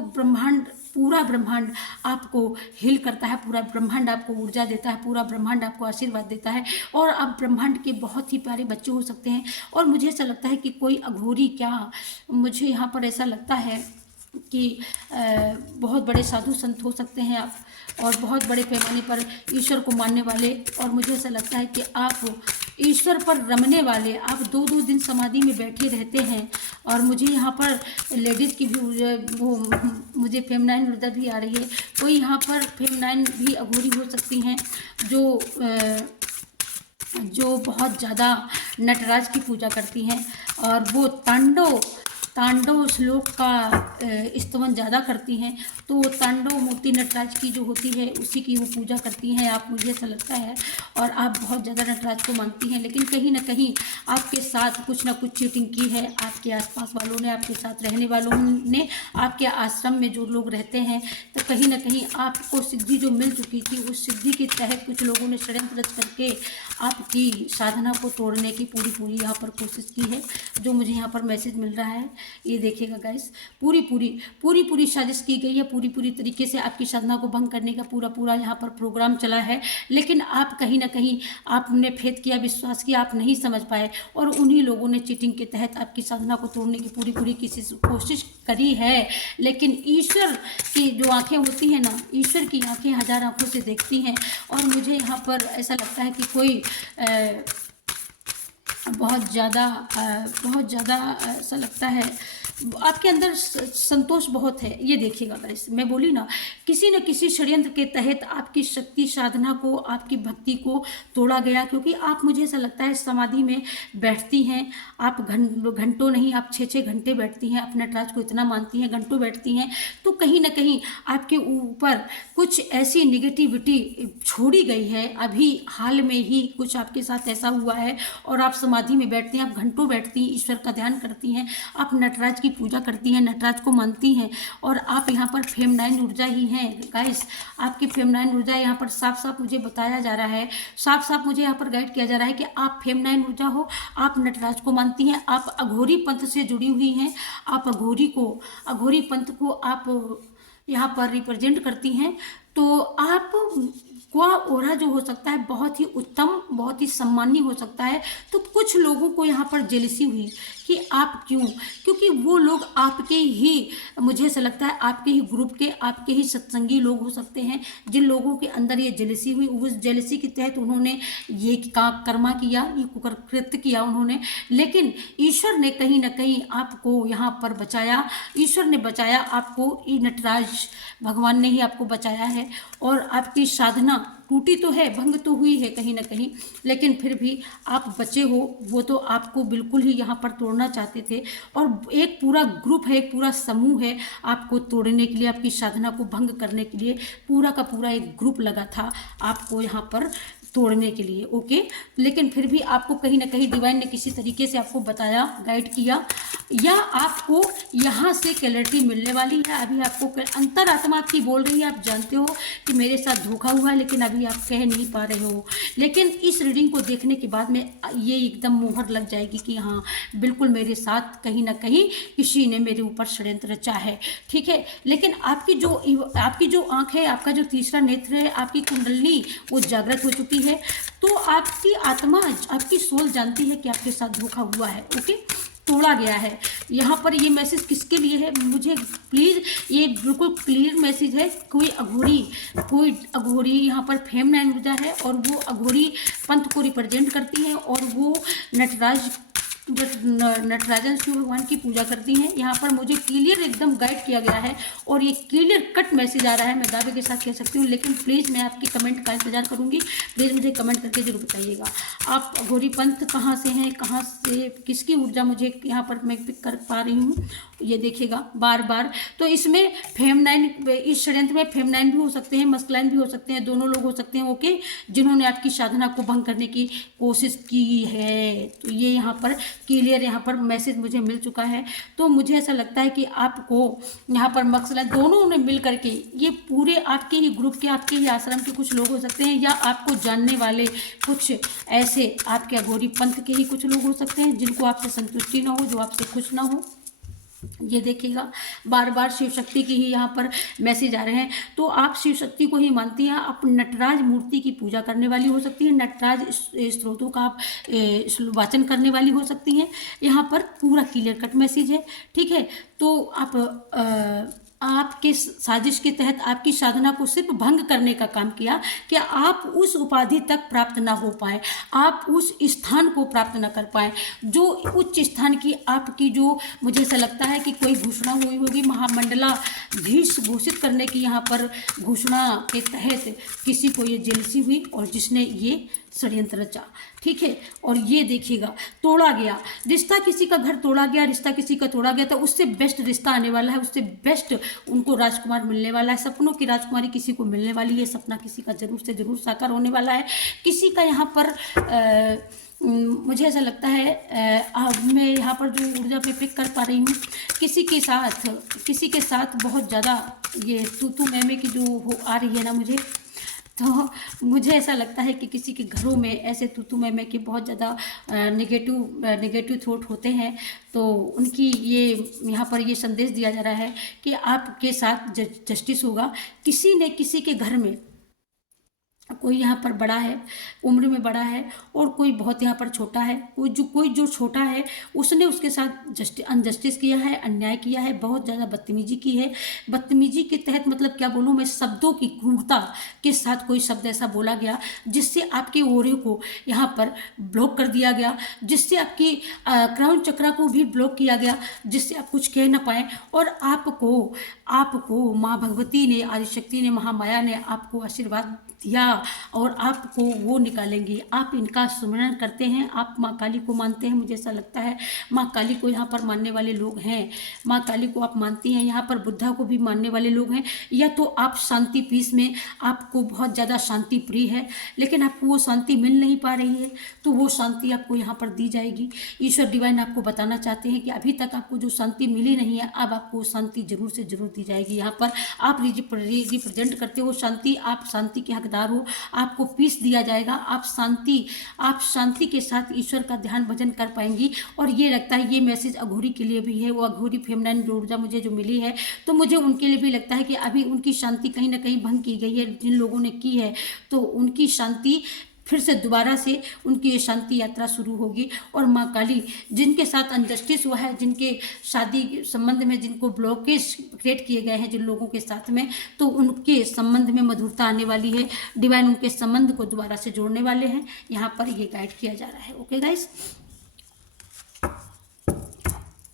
पूरा ब्रह्मांड आपको हील करता है, पूरा ब्रह्मांड आपको ऊर्जा देता है, पूरा ब्रह्मांड आपको आशीर्वाद देता है और आप ब्रह्मांड के बहुत ही प्यारे बच्चे हो सकते हैं। और मुझे ऐसा लगता है कि कोई अघोरी, क्या मुझे यहाँ पर ऐसा लगता है कि बहुत बड़े साधु संत हो सकते हैं आप और बहुत बड़े पैमाने पर ईश्वर को मानने वाले। और मुझे ऐसा लगता है कि आप ईश्वर पर रमने वाले, आप 2-2 दिन समाधि में बैठे रहते हैं। और मुझे यहाँ पर लेडीज़ की भी वो मुझे फेमनाइन ऊर्जा भी आ रही है। कोई यहाँ पर फेमनाइन भी अघोरी हो सकती हैं जो बहुत ज़्यादा नटराज की पूजा करती हैं और वो तांडव श्लोक का स्तवन ज़्यादा करती हैं। तो वो तांडव मूर्ति नटराज की जो होती है उसी की वो पूजा करती हैं आप, मुझे ऐसा लगता है। और आप बहुत ज़्यादा नटराज को मानती हैं, लेकिन कहीं ना कहीं आपके साथ कुछ ना कुछ चीटिंग की है। आपके आसपास वालों ने, आपके साथ रहने वालों ने, आपके आश्रम में जो लोग रहते हैं, तो कहीं ना कहीं आपको सिद्धि जो मिल चुकी थी, उस सिद्धि के तहत कुछ लोगों ने षड्यंत्र रच करके आपकी साधना को तोड़ने की पूरी यहाँ पर कोशिश की है, जो मुझे यहाँ पर मैसेज मिल रहा है। ये देखिएगा गाइस, पूरी साजिश की गई है, पूरी तरीके से आपकी साधना को भंग करने का पूरा यहाँ पर प्रोग्राम चला है। लेकिन आप कहीं ना कहीं आपने फेथ किया, विश्वास किया, आप नहीं समझ पाए और उन्हीं लोगों ने चीटिंग के तहत आपकी साधना को तोड़ने की पूरी कोशिश करी है। लेकिन ईश्वर की जो आंखें होती हैं ना, ईश्वर की आंखें 1000 आंखों से देखती हैं। और मुझे यहाँ पर ऐसा लगता है कि कोई बहुत ज़्यादा ऐसा लगता है आपके अंदर संतोष बहुत है। ये देखिएगा गाइस, मैं बोली ना, किसी न किसी षड्यंत्र के तहत आपकी शक्ति साधना को, आपकी भक्ति को तोड़ा गया। क्योंकि आप, मुझे ऐसा लगता है, समाधि में बैठती हैं आप, घंटों नहीं, आप 6-6 घंटे बैठती हैं, अपने नटराज को इतना मानती हैं, घंटों बैठती हैं। तो कहीं ना कहीं आपके ऊपर कुछ ऐसी निगेटिविटी छोड़ी गई है। अभी हाल में ही कुछ आपके साथ ऐसा हुआ है और आप समाधि में बैठती हैं, आप घंटों बैठती हैं, ईश्वर का ध्यान करती हैं, आप नटराज की पूजा करती हैं, नटराज को मानती हैं। और आप यहाँ पर फेमनाइन ऊर्जा ही हैं गाइस, आपकी फेमनाइन ऊर्जा यहाँ पर साफ साफ मुझे बताया जा रहा है, साफ साफ मुझे यहाँ पर गाइड किया जा रहा है कि आप फेमनाइन ऊर्जा हो, आप नटराज को मानती हैं, आप अघोरी पंथ से जुड़ी हुई हैं, आप अघोरी पंथ को आप यहाँ पर रिप्रेजेंट करती हैं। तो आप को ओरा जो हो सकता है बहुत ही उत्तम, बहुत ही सम्मानीय हो सकता है। तो कुछ लोगों को यहाँ पर जेलसी हुई कि आप क्यों, क्योंकि वो लोग आपके ही, मुझे ऐसा लगता है आपके ही ग्रुप के, आपके ही सत्संगी लोग हो सकते हैं, जिन लोगों के अंदर ये जेलसी हुई। उस जेलसी के तहत उन्होंने ये कर्मा किया, ये कुकृत्य किया उन्होंने। लेकिन ईश्वर ने कहीं ना कहीं आपको यहाँ पर बचाया, ईश्वर ने बचाया आपको, नटराज भगवान ने ही आपको बचाया है। और आपकी साधना टूटी तो है, भंग तो हुई है कहीं ना कहीं, लेकिन फिर भी आप बचे हो। वो तो आपको बिल्कुल ही यहाँ पर तोड़ना चाहते थे और एक पूरा ग्रुप है, एक पूरा समूह है आपको तोड़ने के लिए, आपकी साधना को भंग करने के लिए पूरा का पूरा एक ग्रुप लगा था आपको यहाँ पर तोड़ने के लिए। ओके, लेकिन फिर भी आपको कहीं ना कहीं डिवाइन ने किसी तरीके से आपको बताया, गाइड किया, या आपको यहाँ से क्लैरिटी मिलने वाली है। अभी आपको अंतरात्मा आपकी बोल रही है, आप जानते हो कि मेरे साथ धोखा हुआ है, लेकिन अभी आप कह नहीं पा रहे हो। लेकिन इस रीडिंग को देखने के बाद में ये एकदम मोहर लग जाएगी कि हाँ बिल्कुल मेरे साथ कहीं ना कहीं किसी ने मेरे ऊपर षड्यंत्र रचा है। ठीक है, लेकिन आपकी जो आँख है, आपका जो तीसरा नेत्र है, आपकी कुंडली वो जागृत हो चुकी है। तो आपकी आत्मा, आपकी सोल जानती है कि आपके साथ धोखा हुआ है। ओके, तोड़ा गया है। यहाँ पर ये मैसेज किसके लिए है, मुझे प्लीज़, ये बिल्कुल क्लियर मैसेज है। कोई अघोरी यहाँ पर फेमनाइन ऊर्जा है और वो अघोरी पंथ को रिप्रेजेंट करती है और वो नटराजन शिव भगवान की पूजा करती हैं। यहाँ पर मुझे क्लियर एकदम गाइड किया गया है और ये क्लियर कट मैसेज आ रहा है, मैं दावे के साथ कह सकती हूँ। लेकिन प्लीज़ मैं आपकी कमेंट का इंतजार करूँगी, प्लीज़ मुझे कमेंट करके जरूर बताइएगा आप अघोरी पंथ कहाँ से हैं, कहाँ से, किसकी ऊर्जा मुझे यहाँ पर मैं पिक कर पा रही हूँ, ये देखिएगा बार बार। तो इसमें फेमनाइन, इस षड्यंत्र में फेमनाइन भी हो सकते हैं, मस्कुलाइन भी हो सकते हैं, दोनों लोग हो सकते हैं। ओके, जिन्होंने आपकी साधना को भंग करने की कोशिश की है। तो ये यहाँ पर क्लियर, यहाँ पर मैसेज मुझे मिल चुका है। तो मुझे ऐसा लगता है कि आपको यहाँ पर मस्कुलाइन दोनों ने मिल करके, ये पूरे आपके ही ग्रुप के, आपके ही आश्रम के कुछ लोग हो सकते हैं, या आपको जानने वाले कुछ ऐसे आपके अघोरी पंथ के ही कुछ लोग हो सकते हैं जिनको आपसे संतुष्टि ना हो, जो आपसे खुश ना हो। ये देखिएगा बार बार शिव शक्ति की ही यहाँ पर मैसेज आ रहे हैं। तो आप शिव शक्ति को ही मानती हैं, आप नटराज मूर्ति की पूजा करने वाली हो सकती हैं, नटराज स्त्रोतों का आप वाचन करने वाली हो सकती हैं। यहाँ पर पूरा क्लियर कट मैसेज है। ठीक है, तो आपके साजिश के तहत आपकी साधना को सिर्फ भंग करने का काम किया कि आप उस उपाधि तक प्राप्त ना हो पाए, आप उस स्थान को प्राप्त ना कर पाए, जो उच्च स्थान की आपकी, जो मुझे ऐसा लगता है कि कोई घोषणा हुई होगी, महामंडलाधीश घोषित करने की यहाँ पर घोषणा के तहत किसी को ये जेलसी हुई और जिसने ये षड्यंत्र रचा। ठीक है, और ये देखिएगा तोड़ा गया रिश्ता, किसी का घर तोड़ा गया, रिश्ता किसी का तोड़ा गया, तो उससे बेस्ट रिश्ता आने वाला है, उससे बेस्ट उनको राजकुमार मिलने वाला है, सपनों की राजकुमारी किसी को मिलने वाली है, सपना किसी का जरूर से जरूर साकार होने वाला है। किसी का यहाँ पर मुझे ऐसा लगता है मैं यहाँ पर जो ऊर्जा पे पिक कर पा रही हूँ, किसी के साथ बहुत ज़्यादा ये तू मैं की जो हो आ रही है ना मुझे, तो मुझे ऐसा लगता है कि किसी के घरों में ऐसे तू मैं कि बहुत ज़्यादा नेगेटिव थॉट होते हैं, तो उनकी ये यहाँ पर ये संदेश दिया जा रहा है कि आपके साथ जस्टिस होगा। किसी ने किसी के घर में, कोई यहाँ पर बड़ा है, उम्र में बड़ा है, और कोई बहुत यहाँ पर छोटा है। कोई जो छोटा है उसने उसके साथ अनजस्टिस किया है, अन्याय किया है, बहुत ज़्यादा बदतमीजी की है। बदतमीजी के तहत मतलब क्या बोलूँ मैं, शब्दों की क्रूरता के साथ कोई शब्द ऐसा बोला गया जिससे आपके ओरे को यहाँ पर ब्लॉक कर दिया गया, जिससे आपकी क्राउन चक्रा को भी ब्लॉक किया गया, जिससे आप कुछ कह ना पाए। और आपको माँ भगवती ने, आदिशक्ति ने, महामाया ने आपको आशीर्वाद दिया और आपको वो निकालेंगी। आप इनका सुमिरन करते हैं, आप माँ काली को मानते हैं, मुझे ऐसा लगता है माँ काली को यहाँ पर मानने वाले लोग हैं। माँ काली को आप मानती हैं, यहाँ पर बुद्धा को भी मानने वाले लोग हैं। या तो आप शांति पीस में, आपको बहुत ज़्यादा शांति प्रिय है, लेकिन आपको वो शांति मिल नहीं पा रही है, तो वो शांति आपको यहाँ पर दी जाएगी। ईश्वर डिवाइन आपको बताना चाहते हैं कि अभी तक आपको जो शांति मिली नहीं है, अब आपको शांति जरूर से जरूर दी जाएगी। यहाँ पर आप रिप्रेजेंट करते हो शांति, आप शांति के हकदार हो, आपको पीस दिया जाएगा। आप शांति के साथ ईश्वर का ध्यान भजन कर पाएंगी। और ये लगता है ये मैसेज अघोरी के लिए भी है, वो अघोरी फेमिनाइन ऊर्जा मुझे जो मिली है, तो मुझे उनके लिए भी लगता है कि अभी उनकी शांति कहीं ना कहीं भंग की गई है, जिन लोगों ने की है, तो उनकी शांति फिर से दोबारा से उनकी ये शांति यात्रा शुरू होगी। और माँ काली जिनके साथ अनजस्टिस हुआ है, जिनके शादी संबंध में जिनको ब्लॉकेज क्रिएट किए गए हैं जिन लोगों के साथ में, तो उनके संबंध में मधुरता आने वाली है। डिवाइन उनके संबंध को दोबारा से जोड़ने वाले हैं, यहाँ पर ये गाइड किया जा रहा है। ओके गाइस,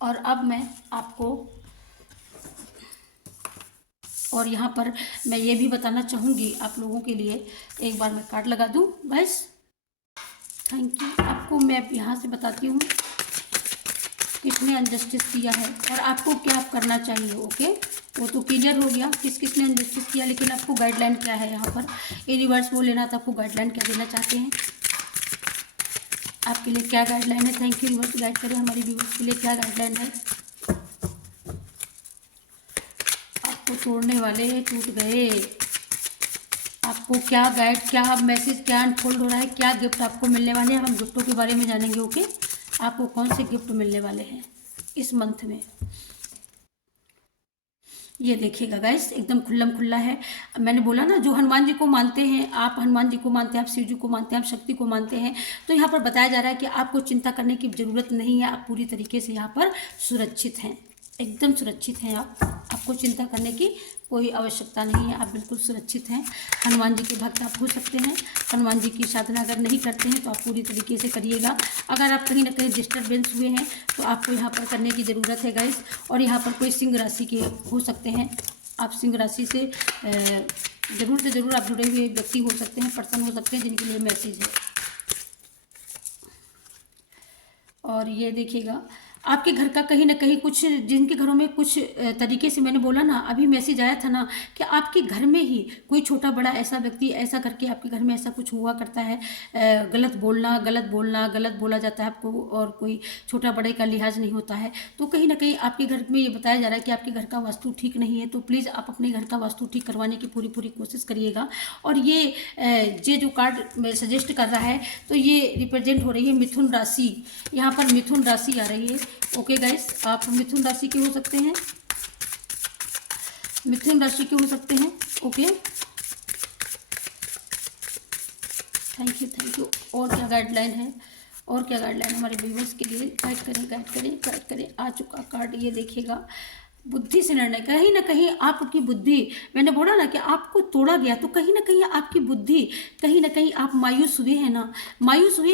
और अब मैं आपको और यहाँ पर मैं ये भी बताना चाहूँगी आप लोगों के लिए, एक बार मैं कार्ड लगा दूँ बस। Thank you. आपको मैं यहाँ से बताती हूँ किसने अनजस्टिस किया है और आपको क्या आप करना चाहिए। ओके, वो तो क्लियर हो गया किसने अनजस्टिस किया, लेकिन आपको गाइडलाइन क्या है यहाँ पर। यूनिवर्स वो लेना था, आपको गाइडलाइन क्या देना चाहते हैं, आपके लिए क्या गाइडलाइन है। थैंक यू यूनिवर्स, गाइड करें हमारी व्यूअर्स के लिए क्या गाइडलाइन है। आपको तोड़ने वाले टूट गए, आपको क्या मैसेज क्या अनफोल्ड हो रहा है, क्या गिफ्ट आपको मिलने वाले हैं। हम गिफ्टों के बारे में जानेंगे। ओके, आपको कौन से गिफ्ट मिलने वाले हैं इस मंथ में, ये देखिएगा गाइस, एकदम खुल्लम खुल्ला है। मैंने बोला ना, जो हनुमान जी को मानते हैं, आप हनुमान जी को मानते हैं, आप शिव जी को मानते हैं, आप शक्ति को मानते हैं, तो यहाँ पर बताया जा रहा है कि आपको चिंता करने की ज़रूरत नहीं है। आप पूरी तरीके से यहाँ पर सुरक्षित हैं, एकदम सुरक्षित हैं आपको चिंता करने की कोई आवश्यकता नहीं है। आप बिल्कुल सुरक्षित हैं। हनुमान जी के भक्त आप हो सकते हैं। हनुमान जी की साधना अगर नहीं करते हैं तो आप पूरी तरीके से करिएगा। अगर आप कहीं ना कहीं डिस्टर्बेंस हुए हैं तो आपको यहाँ पर करने की ज़रूरत है गाइस। और यहाँ पर कोई सिंह राशि के हो सकते हैं, आप सिंह राशि से ज़रूर से ज़रूर आप जुड़े हुए व्यक्ति हो सकते हैं, पर्सन हो सकते हैं जिनके लिए मैसेज है। और ये देखिएगा, आपके घर का कहीं ना कहीं कुछ, जिनके घरों में कुछ तरीके से, मैंने बोला ना अभी मैसेज आया था ना कि आपके घर में ही कोई छोटा बड़ा ऐसा व्यक्ति ऐसा करके आपके घर में ऐसा कुछ हुआ करता है। गलत बोला जाता है आपको, और कोई छोटा बड़े का लिहाज नहीं होता है। तो कहीं ना कहीं आपके घर में ये बताया जा रहा है कि आपके घर का वास्तु ठीक नहीं है। तो प्लीज़ आप अपने घर का वास्तु ठीक करवाने की पूरी कोशिश करिएगा। और ये जो कार्ड मैं सजेस्ट कर रहा है, तो ये रिप्रेजेंट हो रही है मिथुन राशि। यहाँ पर मिथुन राशि आ रही है। ओके गाइस, आप मिथुन राशि के हो सकते हैं, मिथुन राशि के हो सकते हैं। Okay, thank you. और क्या गाइडलाइन है, हमारे व्यूअर्स के लिए। गाइड करें। आ चुका कार्ड, ये देखिएगा, बुद्धि से निर्णय। कहीं ना कहीं आपकी बुद्धि, मैंने बोला ना कि आपको तोड़ा गया, तो कहीं ना कहीं आपकी बुद्धि, कहीं ना कहीं आप मायूस हुए हैं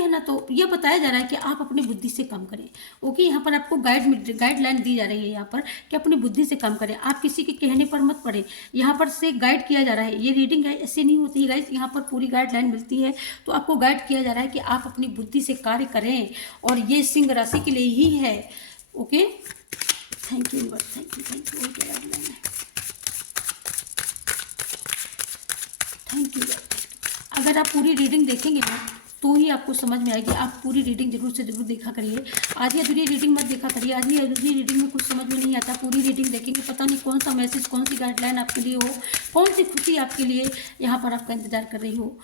ना, तो यह बताया जा रहा है कि आप अपनी बुद्धि से काम करें। ओके, यहाँ पर आपको गाइडलाइन दी जा रही है यहाँ पर कि अपनी बुद्धि से काम करें। आप किसी के कहने पर मत पड़े, यहाँ पर से गाइड किया जा रहा है। ये रीडिंग है ऐसे नहीं होती है गाइस, यहाँ पर पूरी गाइडलाइन मिलती है। तो आपको गाइड किया जा रहा है कि आप अपनी बुद्धि से कार्य करें, और ये सिंह राशि के लिए ही है। Okay, thank you. और क्या गाइडलाइन है, थैंक यू। अगर आप पूरी रीडिंग देखेंगे ना, तो ही आपको समझ में आएगी। आप पूरी रीडिंग जरूर से जरूर देखा करिए। आधी अधूरी रीडिंग मत देखा करिए। आधी अधूरी रीडिंग में कुछ समझ में नहीं आता, पूरी रीडिंग देखेंगे पता नहीं कौन सा मैसेज, कौन सी गाइडलाइन आपके लिए हो, कौन सी खुशी आपके लिए यहाँ पर आपका इंतजार कर रही हो।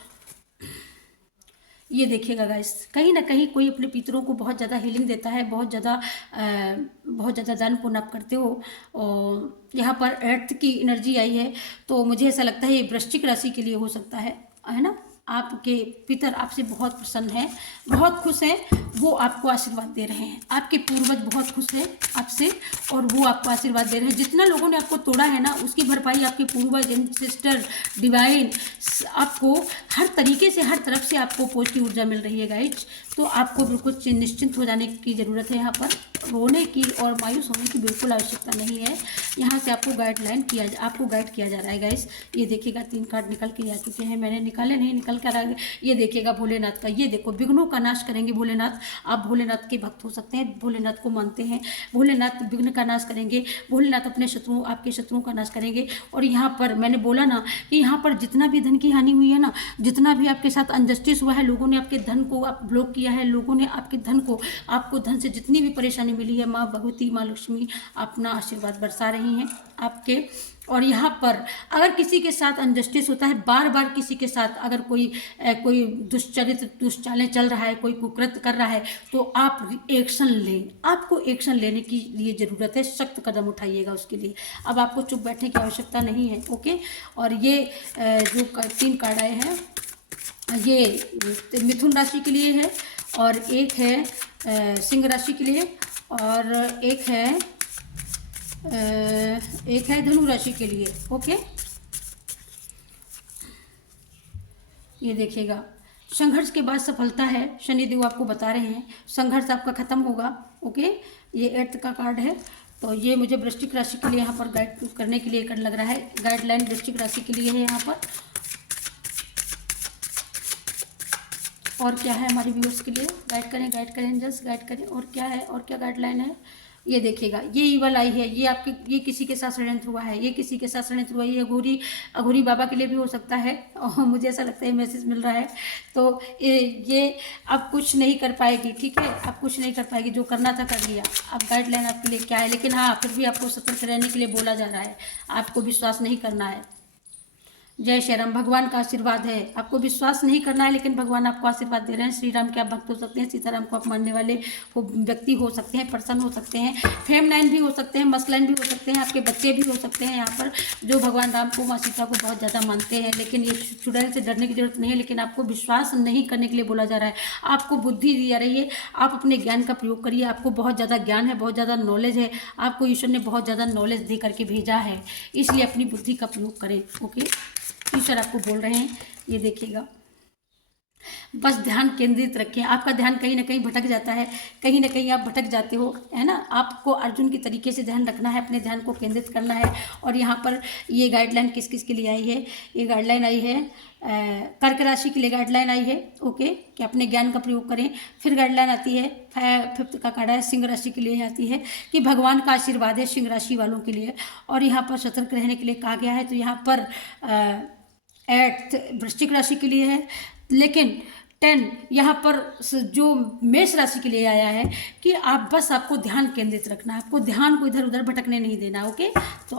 ये देखिएगा गाइस, कहीं ना कहीं कोई अपने पितरों को बहुत ज़्यादा हीलिंग देता है, बहुत ज़्यादा दान पुण्य आप करते हो। और यहाँ पर अर्थ की एनर्जी आई है, तो मुझे ऐसा लगता है ये वृश्चिक राशि के लिए हो सकता है ना। आपके पितर आपसे बहुत प्रसन्न हैं, बहुत खुश हैं, वो आपको आशीर्वाद दे रहे हैं। आपके पूर्वज बहुत खुश हैं आपसे और वो आपको आशीर्वाद दे रहे हैं। जितना लोगों ने आपको तोड़ा है ना, उसकी भरपाई आपके पूर्वज, एंसेस्टर, डिवाइन आपको हर तरीके से, हर तरफ से आपको पॉजिटिव ऊर्जा मिल रही है गाइज। तो आपको बिल्कुल निश्चिंत हो जाने की ज़रूरत है। यहाँ पर रोने की और मायूस होने की बिल्कुल आवश्यकता नहीं है। यहाँ से आपको गाइड किया जा रहा है गाइस। ये देखिएगा 3 कार्ड निकल के आ चुके हैं, मैंने निकाले नहीं, निकल कर आ गए। ये देखिएगा भोलेनाथ का, ये देखो विघ्नों का नाश करेंगे भोलेनाथ। आप भोलेनाथ के भक्त हो सकते हैं, भोलेनाथ को मानते हैं। भोलेनाथ विघ्न का नाश करेंगे, भोलेनाथ आपके शत्रुओं का नाश करेंगे। और यहाँ पर मैंने बोला ना कि यहाँ पर जितना भी धन की हानि हुई है ना, जितना भी आपके साथ अनजस्टिस हुआ है, लोगों ने आपके धन को ब्लॉक किया है, लोगों ने आपके धन को, आपको धन से जितनी भी परेशानी मिली है, माँ भगवती, माँ लक्ष्मी अपना आशीर्वाद बरसा रही हैं आपके। और यहाँ पर अगर किसी के साथ अनजस्टिस होता है, बार बार किसी के साथ अगर कोई दुष्चरित्र, दुष्चालें चल रहा है, कोई कुकृत्य कर रहा है, तो आप एक्शन लें। आपको एक्शन लेने की लिए ज़रूरत है, सख्त कदम उठाइएगा उसके लिए। अब आपको चुप बैठने की आवश्यकता नहीं है, ओके। और ये जो 3 कार्ड आए हैं, ये मिथुन राशि के लिए है, और एक है सिंह राशि के लिए, और एक है धनु राशि के लिए, ओके। ये देखिएगा, संघर्ष के बाद सफलता है, शनिदेव आपको बता रहे हैं संघर्ष आपका खत्म होगा, ओके। ये 8 का कार्ड है, तो ये मुझे वृश्चिक राशि के लिए यहाँ पर गाइड करने के लिए कर लग रहा है। गाइडलाइन वृश्चिक राशि के लिए है यहाँ पर। और क्या है हमारे व्यूअर्स के लिए, गाइड करें एंजल्स, गाइड करें। और क्या है, और क्या गाइडलाइन है। ये देखिएगा, ये ईवल आई है, ये किसी के साथ षड्यंत्र हुआ है, ये किसी के साथ षड्यंत्र हुआ है। ये अघोरी बाबा के लिए भी हो सकता है, और मुझे ऐसा लगता है मैसेज मिल रहा है। तो ये अब कुछ नहीं कर पाएगी, ठीक है, अब कुछ नहीं कर पाएगी, जो करना था कर लिया। अब गाइडलाइन आपके लिए क्या है, लेकिन हाँ फिर भी आपको सतर्क रहने के लिए बोला जा रहा है, आपको विश्वास नहीं करना है। जय श्री राम, भगवान का आशीर्वाद है, आपको विश्वास नहीं करना है, लेकिन भगवान आपको आशीर्वाद दे रहे हैं। श्री राम के आप भक्त हो सकते हैं, सीताराम को आप मानने वाले व्यक्ति हो सकते हैं, पर्सन हो सकते हैं, फेमनाइन भी हो सकते हैं, मस्कुलाइन भी हो सकते हैं, आपके बच्चे भी हो सकते हैं यहाँ पर, जो भगवान राम को, माँ सीता को बहुत ज़्यादा मानते हैं। लेकिन ये चुड़ैल से डरने की जरूरत नहीं है, लेकिन आपको विश्वास नहीं करने के लिए बोला जा रहा है। आपको बुद्धि दी जा रही है, आप अपने ज्ञान का प्रयोग करिए। आपको बहुत ज़्यादा ज्ञान है, बहुत ज़्यादा नॉलेज है, आपको ईश्वर ने बहुत ज़्यादा नॉलेज दे करके भेजा है, इसलिए अपनी बुद्धि का प्रयोग करें, ओके। ईश्वर आपको बोल रहे हैं, ये देखिएगा। बस ध्यान केंद्रित रखें। आपका ध्यान कहीं ना कहीं भटक जाता है, कहीं ना कहीं आप भटक जाते हो, है ना। आपको अर्जुन की तरीके से ध्यान रखना है, अपने ध्यान को केंद्रित करना है। और यहाँ पर ये गाइडलाइन किस किस के लिए आई है, ये गाइडलाइन आई है कर्क राशि के लिए गाइडलाइन आई है, ओके, कि अपने ज्ञान का प्रयोग करें। फिर गाइडलाइन आती है 5th का कार्ड है, सिंह राशि के लिए आती है कि भगवान का आशीर्वाद है सिंह राशि वालों के लिए। और यहाँ पर सतर्क रहने के लिए कहा गया है। तो यहाँ पर 8 वृश्चिक राशि के लिए है, लेकिन 10 यहाँ पर जो मेष राशि के लिए आया है कि आपको ध्यान केंद्रित रखना है, आपको ध्यान को इधर उधर भटकने नहीं देना, ओके। तो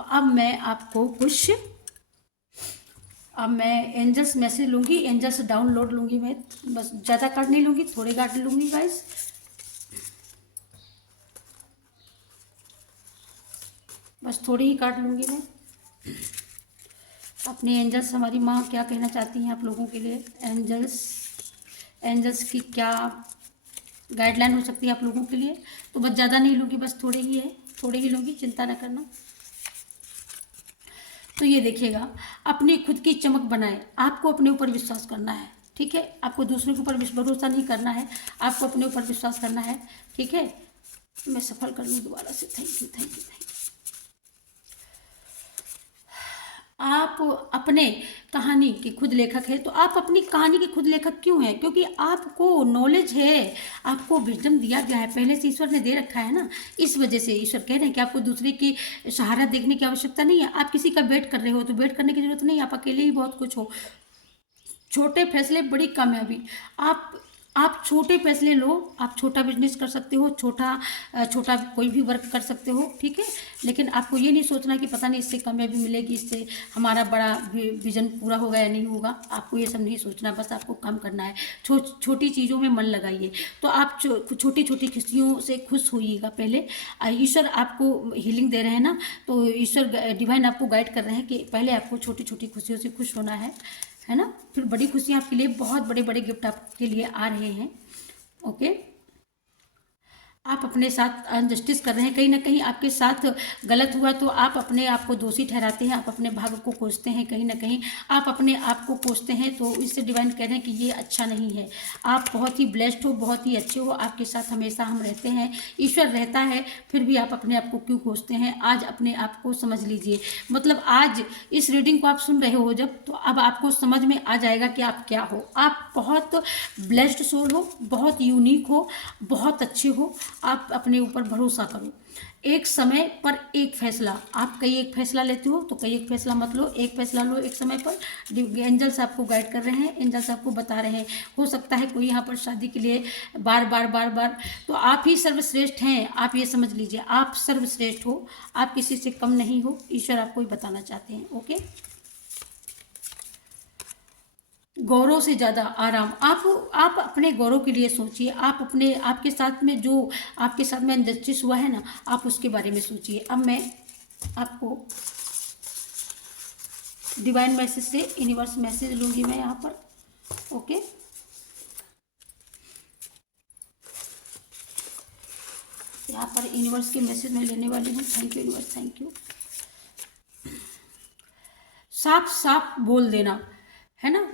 अब मैं एंजल्स मैसेज लूँगी, एंजल्स डाउनलोड लूँगी। मैं बस ज़्यादा कार्ड नहीं लूँगी, थोड़े कार्ड लूँगी गाइस। बस थोड़ी ही कार्ड लूँगी मैं। अपनी एंजल्स, हमारी माँ क्या कहना चाहती हैं आप लोगों के लिए, एंजल्स की क्या गाइडलाइन हो सकती है आप लोगों के लिए। तो बस ज़्यादा नहीं लूँगी, बस थोड़े ही लूँगी, चिंता ना करना। तो ये देखिएगा, अपनी खुद की चमक बनाए, आपको अपने ऊपर विश्वास करना है, ठीक है। आपको दूसरों के ऊपर भरोसा नहीं करना है, आपको अपने ऊपर विश्वास करना है, ठीक है। मैं सफल कर लूँ दोबारा से, थैंक यू। आप अपने कहानी के खुद लेखक हैं, तो आप अपनी कहानी के खुद लेखक क्यों हैं? क्योंकि आपको नॉलेज है, आपको विजडम दिया गया है, पहले से ईश्वर ने दे रखा है ना। इस वजह से ईश्वर कह रहे हैं कि आपको दूसरे की सहारा देखने की आवश्यकता नहीं है। आप किसी का वेट कर रहे हो तो वेट करने की जरूरत नहीं है, आप अकेले ही बहुत कुछ हो। छोटे फैसले बड़ी कामयाबी। आप आप छोटे फैसले लो, आप छोटा बिजनेस कर सकते हो, छोटा कोई भी वर्क कर सकते हो, ठीक है। लेकिन आपको ये नहीं सोचना कि पता नहीं इससे कामयाबी मिलेगी, इससे हमारा बड़ा विजन पूरा होगा या नहीं होगा। आपको ये सब नहीं सोचना, बस आपको काम करना है। छोटी चीज़ों में मन लगाइए, तो आप छोटी छोटी खुशियों से खुश होइएगा पहले। ईश्वर आपको हीलिंग दे रहे हैं ना, तो ईश्वर डिवाइन आपको गाइड कर रहे हैं कि पहले आपको छोटी छोटी खुशियों से खुश होना है ना। फिर बड़ी खुशियाँ आपके लिए, बहुत बड़े बड़े गिफ्ट आपके लिए आ रहे हैं। ओके, आप अपने साथ अनजस्टिस कर रहे हैं, कहीं ना कहीं आपके साथ गलत हुआ तो आप अपने आप को दोषी ठहराते हैं, आप अपने भाग्य को कोसते हैं, कहीं ना कहीं आप अपने आप को कोसते हैं। तो इससे डिवाइन कह रहे हैं कि ये अच्छा नहीं है। आप बहुत ही ब्लेस्ड हो, बहुत ही अच्छे हो, आपके साथ हमेशा हम रहते हैं, ईश्वर रहता है, फिर भी आप अपने आप को क्यों कोसते हैं। आज अपने आप को समझ लीजिए, मतलब आज इस रीडिंग को आप सुन रहे हो जब, तो अब आपको समझ में आ जाएगा कि आप क्या हो। आप बहुत ब्लेस्ड सोल हो, बहुत यूनिक हो, बहुत अच्छे हो। आप अपने ऊपर भरोसा करो। एक समय पर एक फैसला, आप कई एक फैसला लेते हो तो कई एक फैसला मत लो, एक फैसला लो एक समय पर। एंजल्स आपको गाइड कर रहे हैं, एंजल्स आपको बता रहे हैं। हो सकता है कोई यहाँ पर शादी के लिए बार बार बार बार, तो आप ही सर्वश्रेष्ठ हैं। आप ये समझ लीजिए, आप सर्वश्रेष्ठ हो, आप किसी से कम नहीं हो। ईश्वर आपको ही बताना चाहते हैं। ओके, गौरव से ज़्यादा आराम, आप अपने गौरव के लिए सोचिए। आप अपने, आपके साथ में जो आपके साथ में इनजस्टिस हुआ है ना, आप उसके बारे में सोचिए। अब मैं आपको डिवाइन मैसेज से यूनिवर्स मैसेज लूँगी मैं यहाँ पर। ओके, यहाँ पर यूनिवर्स के मैसेज मैं लेने वाली हूँ। Thank you universe, thank you. साफ साफ बोल देना, है ना।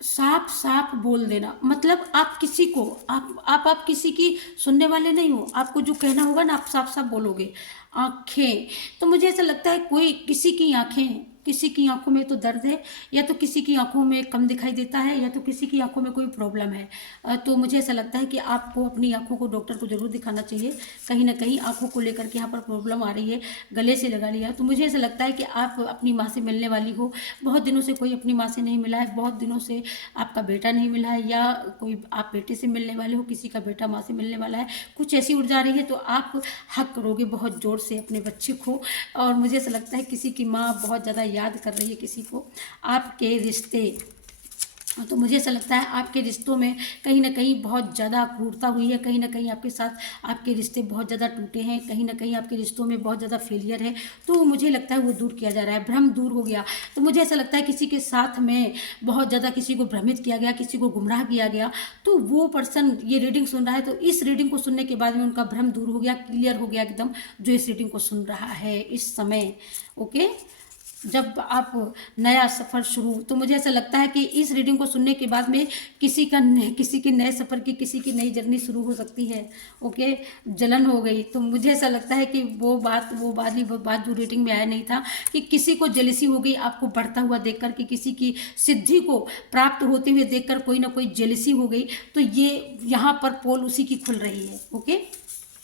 साफ साफ बोल देना, मतलब आप किसी को, आप किसी की सुनने वाले नहीं हो। आपको जो कहना होगा ना, आप साफ साफ बोलोगे। आंखें, तो मुझे ऐसा लगता है कोई किसी की आंखें, किसी की आंखों में तो दर्द है, या तो किसी की आंखों में कम दिखाई देता है, या तो किसी की आंखों में कोई प्रॉब्लम है। तो मुझे ऐसा लगता है कि आपको अपनी आंखों को डॉक्टर को जरूर दिखाना चाहिए। कहीं ना कहीं आंखों को लेकर के यहाँ पर प्रॉब्लम आ रही है, गले से लगा लिया। तो मुझे ऐसा लगता है कि आप अपनी माँ से मिलने वाली हो। बहुत दिनों से कोई अपनी माँ से नहीं मिला है, बहुत दिनों से आपका बेटा नहीं मिला है, या कोई आप बेटे से मिलने वाले हो, किसी का बेटा माँ से मिलने वाला है, कुछ ऐसी उड़ जा रही है। तो आप हक करोगे बहुत ज़ोर से अपने बच्चे को। और मुझे ऐसा लगता है किसी की माँ बहुत ज़्यादा याद कर रही है किसी को। आपके रिश्ते, तो मुझे ऐसा लगता है आपके रिश्तों में कहीं ना कहीं बहुत ज़्यादा क्रूरता हुई है, कहीं ना कहीं आपके साथ आपके रिश्ते बहुत ज़्यादा टूटे हैं, कहीं ना कहीं आपके रिश्तों में बहुत ज़्यादा फेलियर है। तो मुझे लगता है वो दूर किया जा रहा है, भ्रम दूर हो गया। तो मुझे ऐसा लगता है किसी के साथ में बहुत ज़्यादा किसी को भ्रमित किया गया, किसी को गुमराह किया गया। तो वो पर्सन ये रीडिंग सुन रहा है, तो इस रीडिंग को सुनने के बाद में उनका भ्रम दूर हो गया, क्लियर हो गया एकदम, जो इस रीडिंग को सुन रहा है इस समय। ओके, जब आप नया सफ़र शुरू, तो मुझे ऐसा लगता है कि इस रीडिंग को सुनने के बाद में किसी के नए सफ़र की, किसी की नई जर्नी शुरू हो सकती है। ओके, जलन हो गई, तो मुझे ऐसा लगता है कि वो बात जो रीडिंग में आया नहीं था, कि किसी को जेलसी हो गई आपको बढ़ता हुआ देखकर, कि किसी की सिद्धि को प्राप्त होते हुए देखकर कोई ना कोई जेलसी हो गई। तो ये यहाँ पर पोल उसी की खुल रही है। ओके,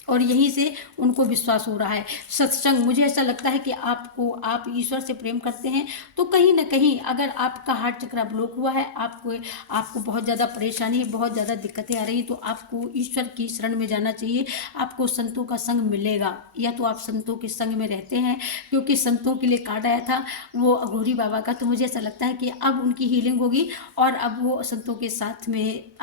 और यहीं से उनको विश्वास हो रहा है। सत्संग, मुझे ऐसा लगता है कि आप ईश्वर से प्रेम करते हैं, तो कहीं ना कहीं अगर आपका हार्ट चक्र ब्लॉक हुआ है, आपको बहुत ज़्यादा परेशानी है, बहुत ज़्यादा दिक्कतें आ रही हैं, तो आपको ईश्वर की शरण में जाना चाहिए। आपको संतों का संग मिलेगा, या तो आप संतों के संग में रहते हैं, क्योंकि संतों के लिए कार्ड आया था वो अघोरी बाबा का। तो मुझे ऐसा लगता है कि अब उनकी हीलिंग होगी, और अब वो संतों के साथ में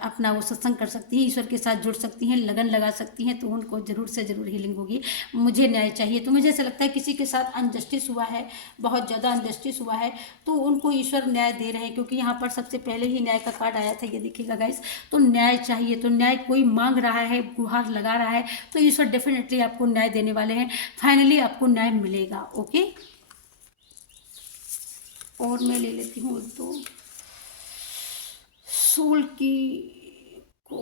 अपना वो सत्संग कर सकती हैं, ईश्वर के साथ जुड़ सकती हैं, लगन लगा सकती हैं। तो उनको जरूर से जरूर हीलिंग होगी। मुझे न्याय चाहिए, तो मुझे ऐसा लगता है किसी के साथ अनजस्टिस हुआ है, बहुत ज़्यादा अनजस्टिस हुआ है, तो उनको ईश्वर न्याय दे रहे हैं। क्योंकि यहाँ पर सबसे पहले ही न्याय का कार्ड आया था, ये देखिएगा गाइस। तो न्याय चाहिए, तो न्याय कोई मांग रहा है, गुहार लगा रहा है, तो ईश्वर डेफिनेटली आपको न्याय देने वाले हैं। फाइनली आपको न्याय मिलेगा। ओके, और मैं ले लेती हूँ तो सोल की को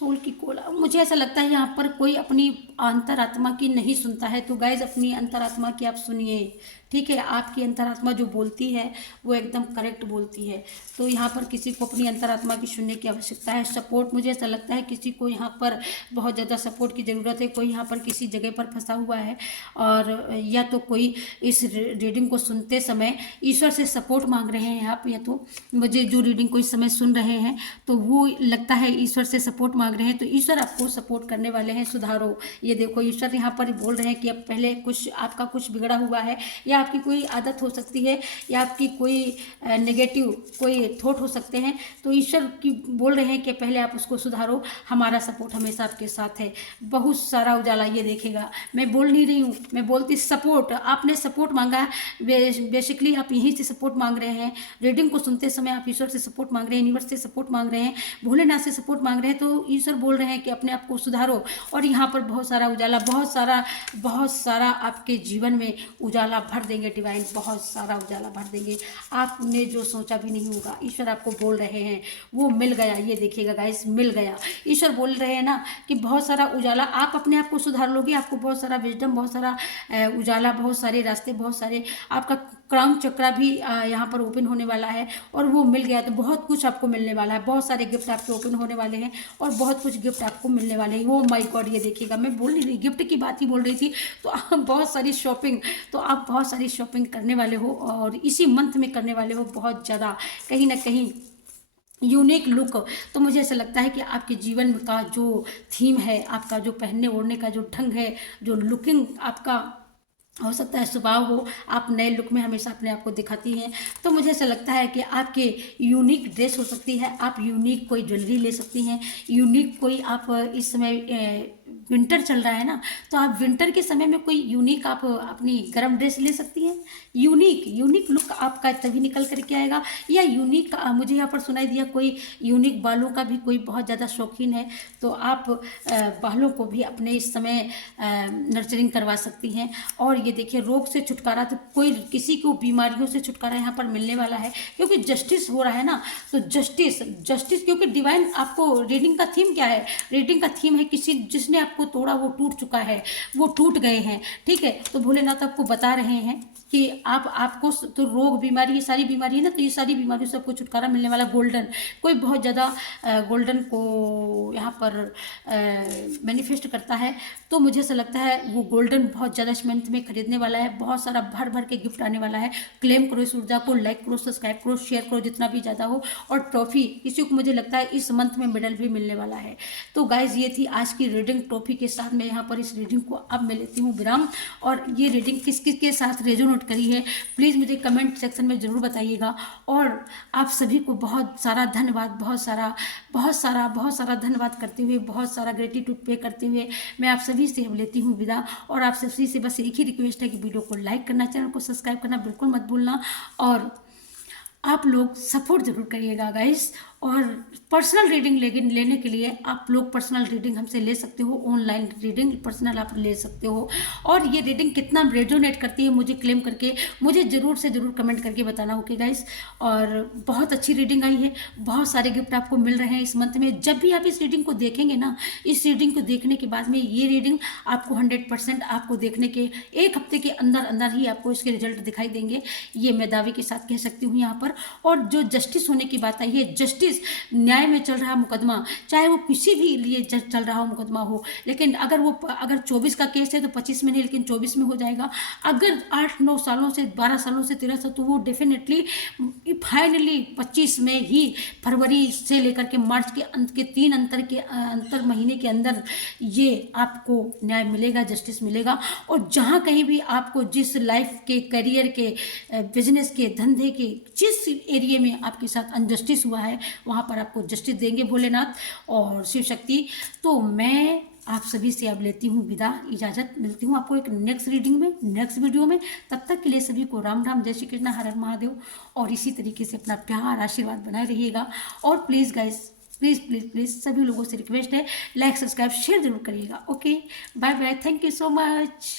सोल की कॉल, मुझे ऐसा लगता है यहाँ पर कोई अपनी अंतरात्मा की नहीं सुनता है। तो गाइज अपनी अंतरात्मा की आप सुनिए, ठीक है। आपकी अंतरात्मा जो बोलती है वो एकदम करेक्ट बोलती है। तो यहाँ पर किसी को अपनी अंतरात्मा की सुनने की आवश्यकता है। सपोर्ट, मुझे ऐसा लगता है किसी को यहाँ पर बहुत ज़्यादा सपोर्ट की ज़रूरत है। कोई यहाँ पर किसी जगह पर फंसा हुआ है, और या तो कोई इस रीडिंग को सुनते समय ईश्वर से सपोर्ट मांग रहे हैं आप, या तो मुझे जो रीडिंग को इस समय सुन रहे हैं तो वो लगता है ईश्वर से सपोर्ट मांग रहे हैं। तो ईश्वर आपको सपोर्ट करने वाले हैं। सुधारो, ये देखो ईश्वर यहाँ पर बोल रहे हैं कि अब पहले कुछ आपका कुछ बिगड़ा हुआ है, या आपकी कोई आदत हो सकती है, या आपकी कोई नेगेटिव कोई थॉट हो सकते हैं। तो ईश्वर की बोल रहे हैं कि पहले आप उसको सुधारो, हमारा सपोर्ट हमेशा आपके साथ है। बहुत सारा उजाला, ये देखेगा, मैं बोल नहीं रही हूँ, मैं बोलती सपोर्ट। आपने सपोर्ट मांगा, बेसिकली आप यहीं से सपोर्ट मांग रहे हैं। रीडिंग को सुनते समय आप ईश्वर से सपोर्ट मांग रहे हैं, यूनिवर्स से सपोर्ट मांग रहे हैं, भोलेनाथ से सपोर्ट मांग रहे हैं। तो ईश्वर बोल रहे हैं कि अपने आप को सुधारो, और यहाँ पर बहुत सारा उजाला, बहुत सारा आपके जीवन में उजाला भर देंगे डिवाइन, बहुत सारा उजाला भर देंगे। आपने जो सोचा भी नहीं होगा, ईश्वर आपको बोल रहे हैं वो मिल गया। ये देखिएगा गाइस, मिल गया। ईश्वर बोल रहे हैं ना कि बहुत सारा उजाला, आप अपने आप को सुधार लोगे, आपको बहुत सारा विजडम, बहुत सारा उजाला, बहुत सारे रास्ते, बहुत सारे, आपका क्राउन चक्रा भी यहाँ पर ओपन होने वाला है, और वो मिल गया। तो बहुत कुछ आपको मिलने वाला है, बहुत सारे गिफ्ट आपके ओपन होने वाले हैं, और बहुत कुछ गिफ्ट आपको मिलने वाले हैं। ओ माय गॉड, ये देखिएगा, मैं बोल नहीं रही, गिफ्ट की बात ही बोल रही थी। तो आप बहुत सारी शॉपिंग, तो आप बहुत सारी शॉपिंग करने वाले हो, और इसी मंथ में करने वाले हो बहुत ज़्यादा, कहीं ना कहीं यूनिक लुक। तो मुझे ऐसा लगता है कि आपके जीवन का जो थीम है, आपका जो पहनने ओढ़ने का जो ढंग है, जो लुकिंग आपका हो सकता है स्वभाव हो, आप नए लुक में हमेशा अपने आप को दिखाती हैं। तो मुझे ऐसा लगता है कि आपके यूनिक ड्रेस हो सकती है, आप यूनिक कोई ज्वेलरी ले सकती हैं, यूनिक कोई आप इस समय विंटर चल रहा है ना, तो आप विंटर के समय में कोई यूनिक आप अपनी गर्म ड्रेस ले सकती हैं। यूनिक लुक आपका तभी निकल करके आएगा। या यूनिक, मुझे यहाँ पर सुनाई दिया कोई यूनिक बालों का भी कोई बहुत ज़्यादा शौकीन है, तो आप बालों को भी अपने इस समय नर्चरिंग करवा सकती हैं। और ये देखिए, रोग से छुटकारा, तो कोई किसी को बीमारियों से छुटकारा यहाँ पर मिलने वाला है, क्योंकि जस्टिस हो रहा है ना। तो जस्टिस क्योंकि डिवाइन आपको, रीडिंग का थीम क्या है, रीडिंग का थीम है किसी जिसने आपको तोड़ा वो टूट चुका है, वो टूट गए हैं, ठीक है। तो भोलेनाथ आपको बता रहे हैं कि आपको तो रोग बीमारी, ये सारी बीमारी है ना, तो ये सारी बीमारियों से आपको छुटकारा मिलने वाला। गोल्डन, कोई बहुत ज़्यादा गोल्डन को यहाँ पर मैनिफेस्ट करता है, तो मुझे ऐसा लगता है वो गोल्डन बहुत ज़्यादा इस मंथ में खरीदने वाला है। बहुत सारा भर भर के गिफ्ट आने वाला है। क्लेम करो इस ऊर्जा को, लाइक करो, सब्सक्राइब करो, शेयर करो जितना भी ज़्यादा हो। और ट्रॉफी, किसी को मुझे लगता है इस मंथ में मेडल भी मिलने वाला है। तो गाइज ये थी आज की रीडिंग। ट्रॉफी के साथ मैं यहाँ पर इस रीडिंग को अब मैं लेती हूँ विराम। और ये रीडिंग किस किस के साथ रेजोनेट करी है प्लीज़ मुझे कमेंट सेक्शन में ज़रूर बताइएगा। और आप सभी को बहुत सारा धन्यवाद, बहुत सारा धन्यवाद करते हुए, बहुत सारा ग्रेटिट्यूड पे करते हुए मैं आप सभी से लेती हूँ विदा। और आप सभी से बस एक ही रिक्वेस्ट है कि वीडियो को लाइक करना, चैनल को सब्सक्राइब करना बिल्कुल मत भूलना, और आप लोग सपोर्ट जरूर करिएगा गाइस। और पर्सनल रीडिंग लेने के लिए आप लोग पर्सनल रीडिंग हमसे ले सकते हो, ऑनलाइन रीडिंग पर्सनल आप ले सकते हो। और ये रीडिंग कितना रेजोनेट करती है मुझे क्लेम करके मुझे ज़रूर से ज़रूर कमेंट करके बताना, ओके गाइस। और बहुत अच्छी रीडिंग आई है, बहुत सारे गिफ्ट आपको मिल रहे हैं इस मंथ में। जब भी आप इस रीडिंग को देखेंगे ना, इस रीडिंग को देखने के बाद में ये रीडिंग आपको 100% आपको देखने के एक हफ्ते के अंदर अंदर ही आपको इसके रिजल्ट दिखाई देंगे, ये मैं दावे के साथ कह सकती हूँ यहाँ पर। और जो जस्टिस होने की बात आई है, जस्टिस, न्याय में चल रहा मुकदमा, चाहे वो किसी भी लिए चल रहा हो मुकदमा हो, लेकिन अगर 24 का केस है तो 25 में नहीं, लेकिन 24 में हो जाएगा। अगर 8-9 सालों से, 12 सालों से, 13 साल, तो वो डेफिनेटली फाइनली 25 में ही, फरवरी से लेकर के मार्च के अंत के 3 अंतर महीने के अंदर ये आपको न्याय मिलेगा, जस्टिस मिलेगा। और जहाँ कहीं भी आपको जिस लाइफ के, करियर के, बिजनेस के, धंधे के, जिस एरिया में आपके साथ अनजस्टिस हुआ है, वहाँ पर आपको जस्टिस देंगे भोलेनाथ और शिव शक्ति। तो मैं आप सभी से अब लेती हूँ विदा, इजाज़त। मिलती हूँ आपको एक नेक्स्ट रीडिंग में, नेक्स्ट वीडियो में। तब तक के लिए सभी को राम राम, जय श्री कृष्ण, हर हर महादेव। और इसी तरीके से अपना प्यार आशीर्वाद बनाए रहिएगा। और प्लीज़ गाइस, प्लीज़ सभी लोगों से रिक्वेस्ट है, लाइक सब्सक्राइब शेयर जरूर करिएगा। Okay, bye bye, thank you so much.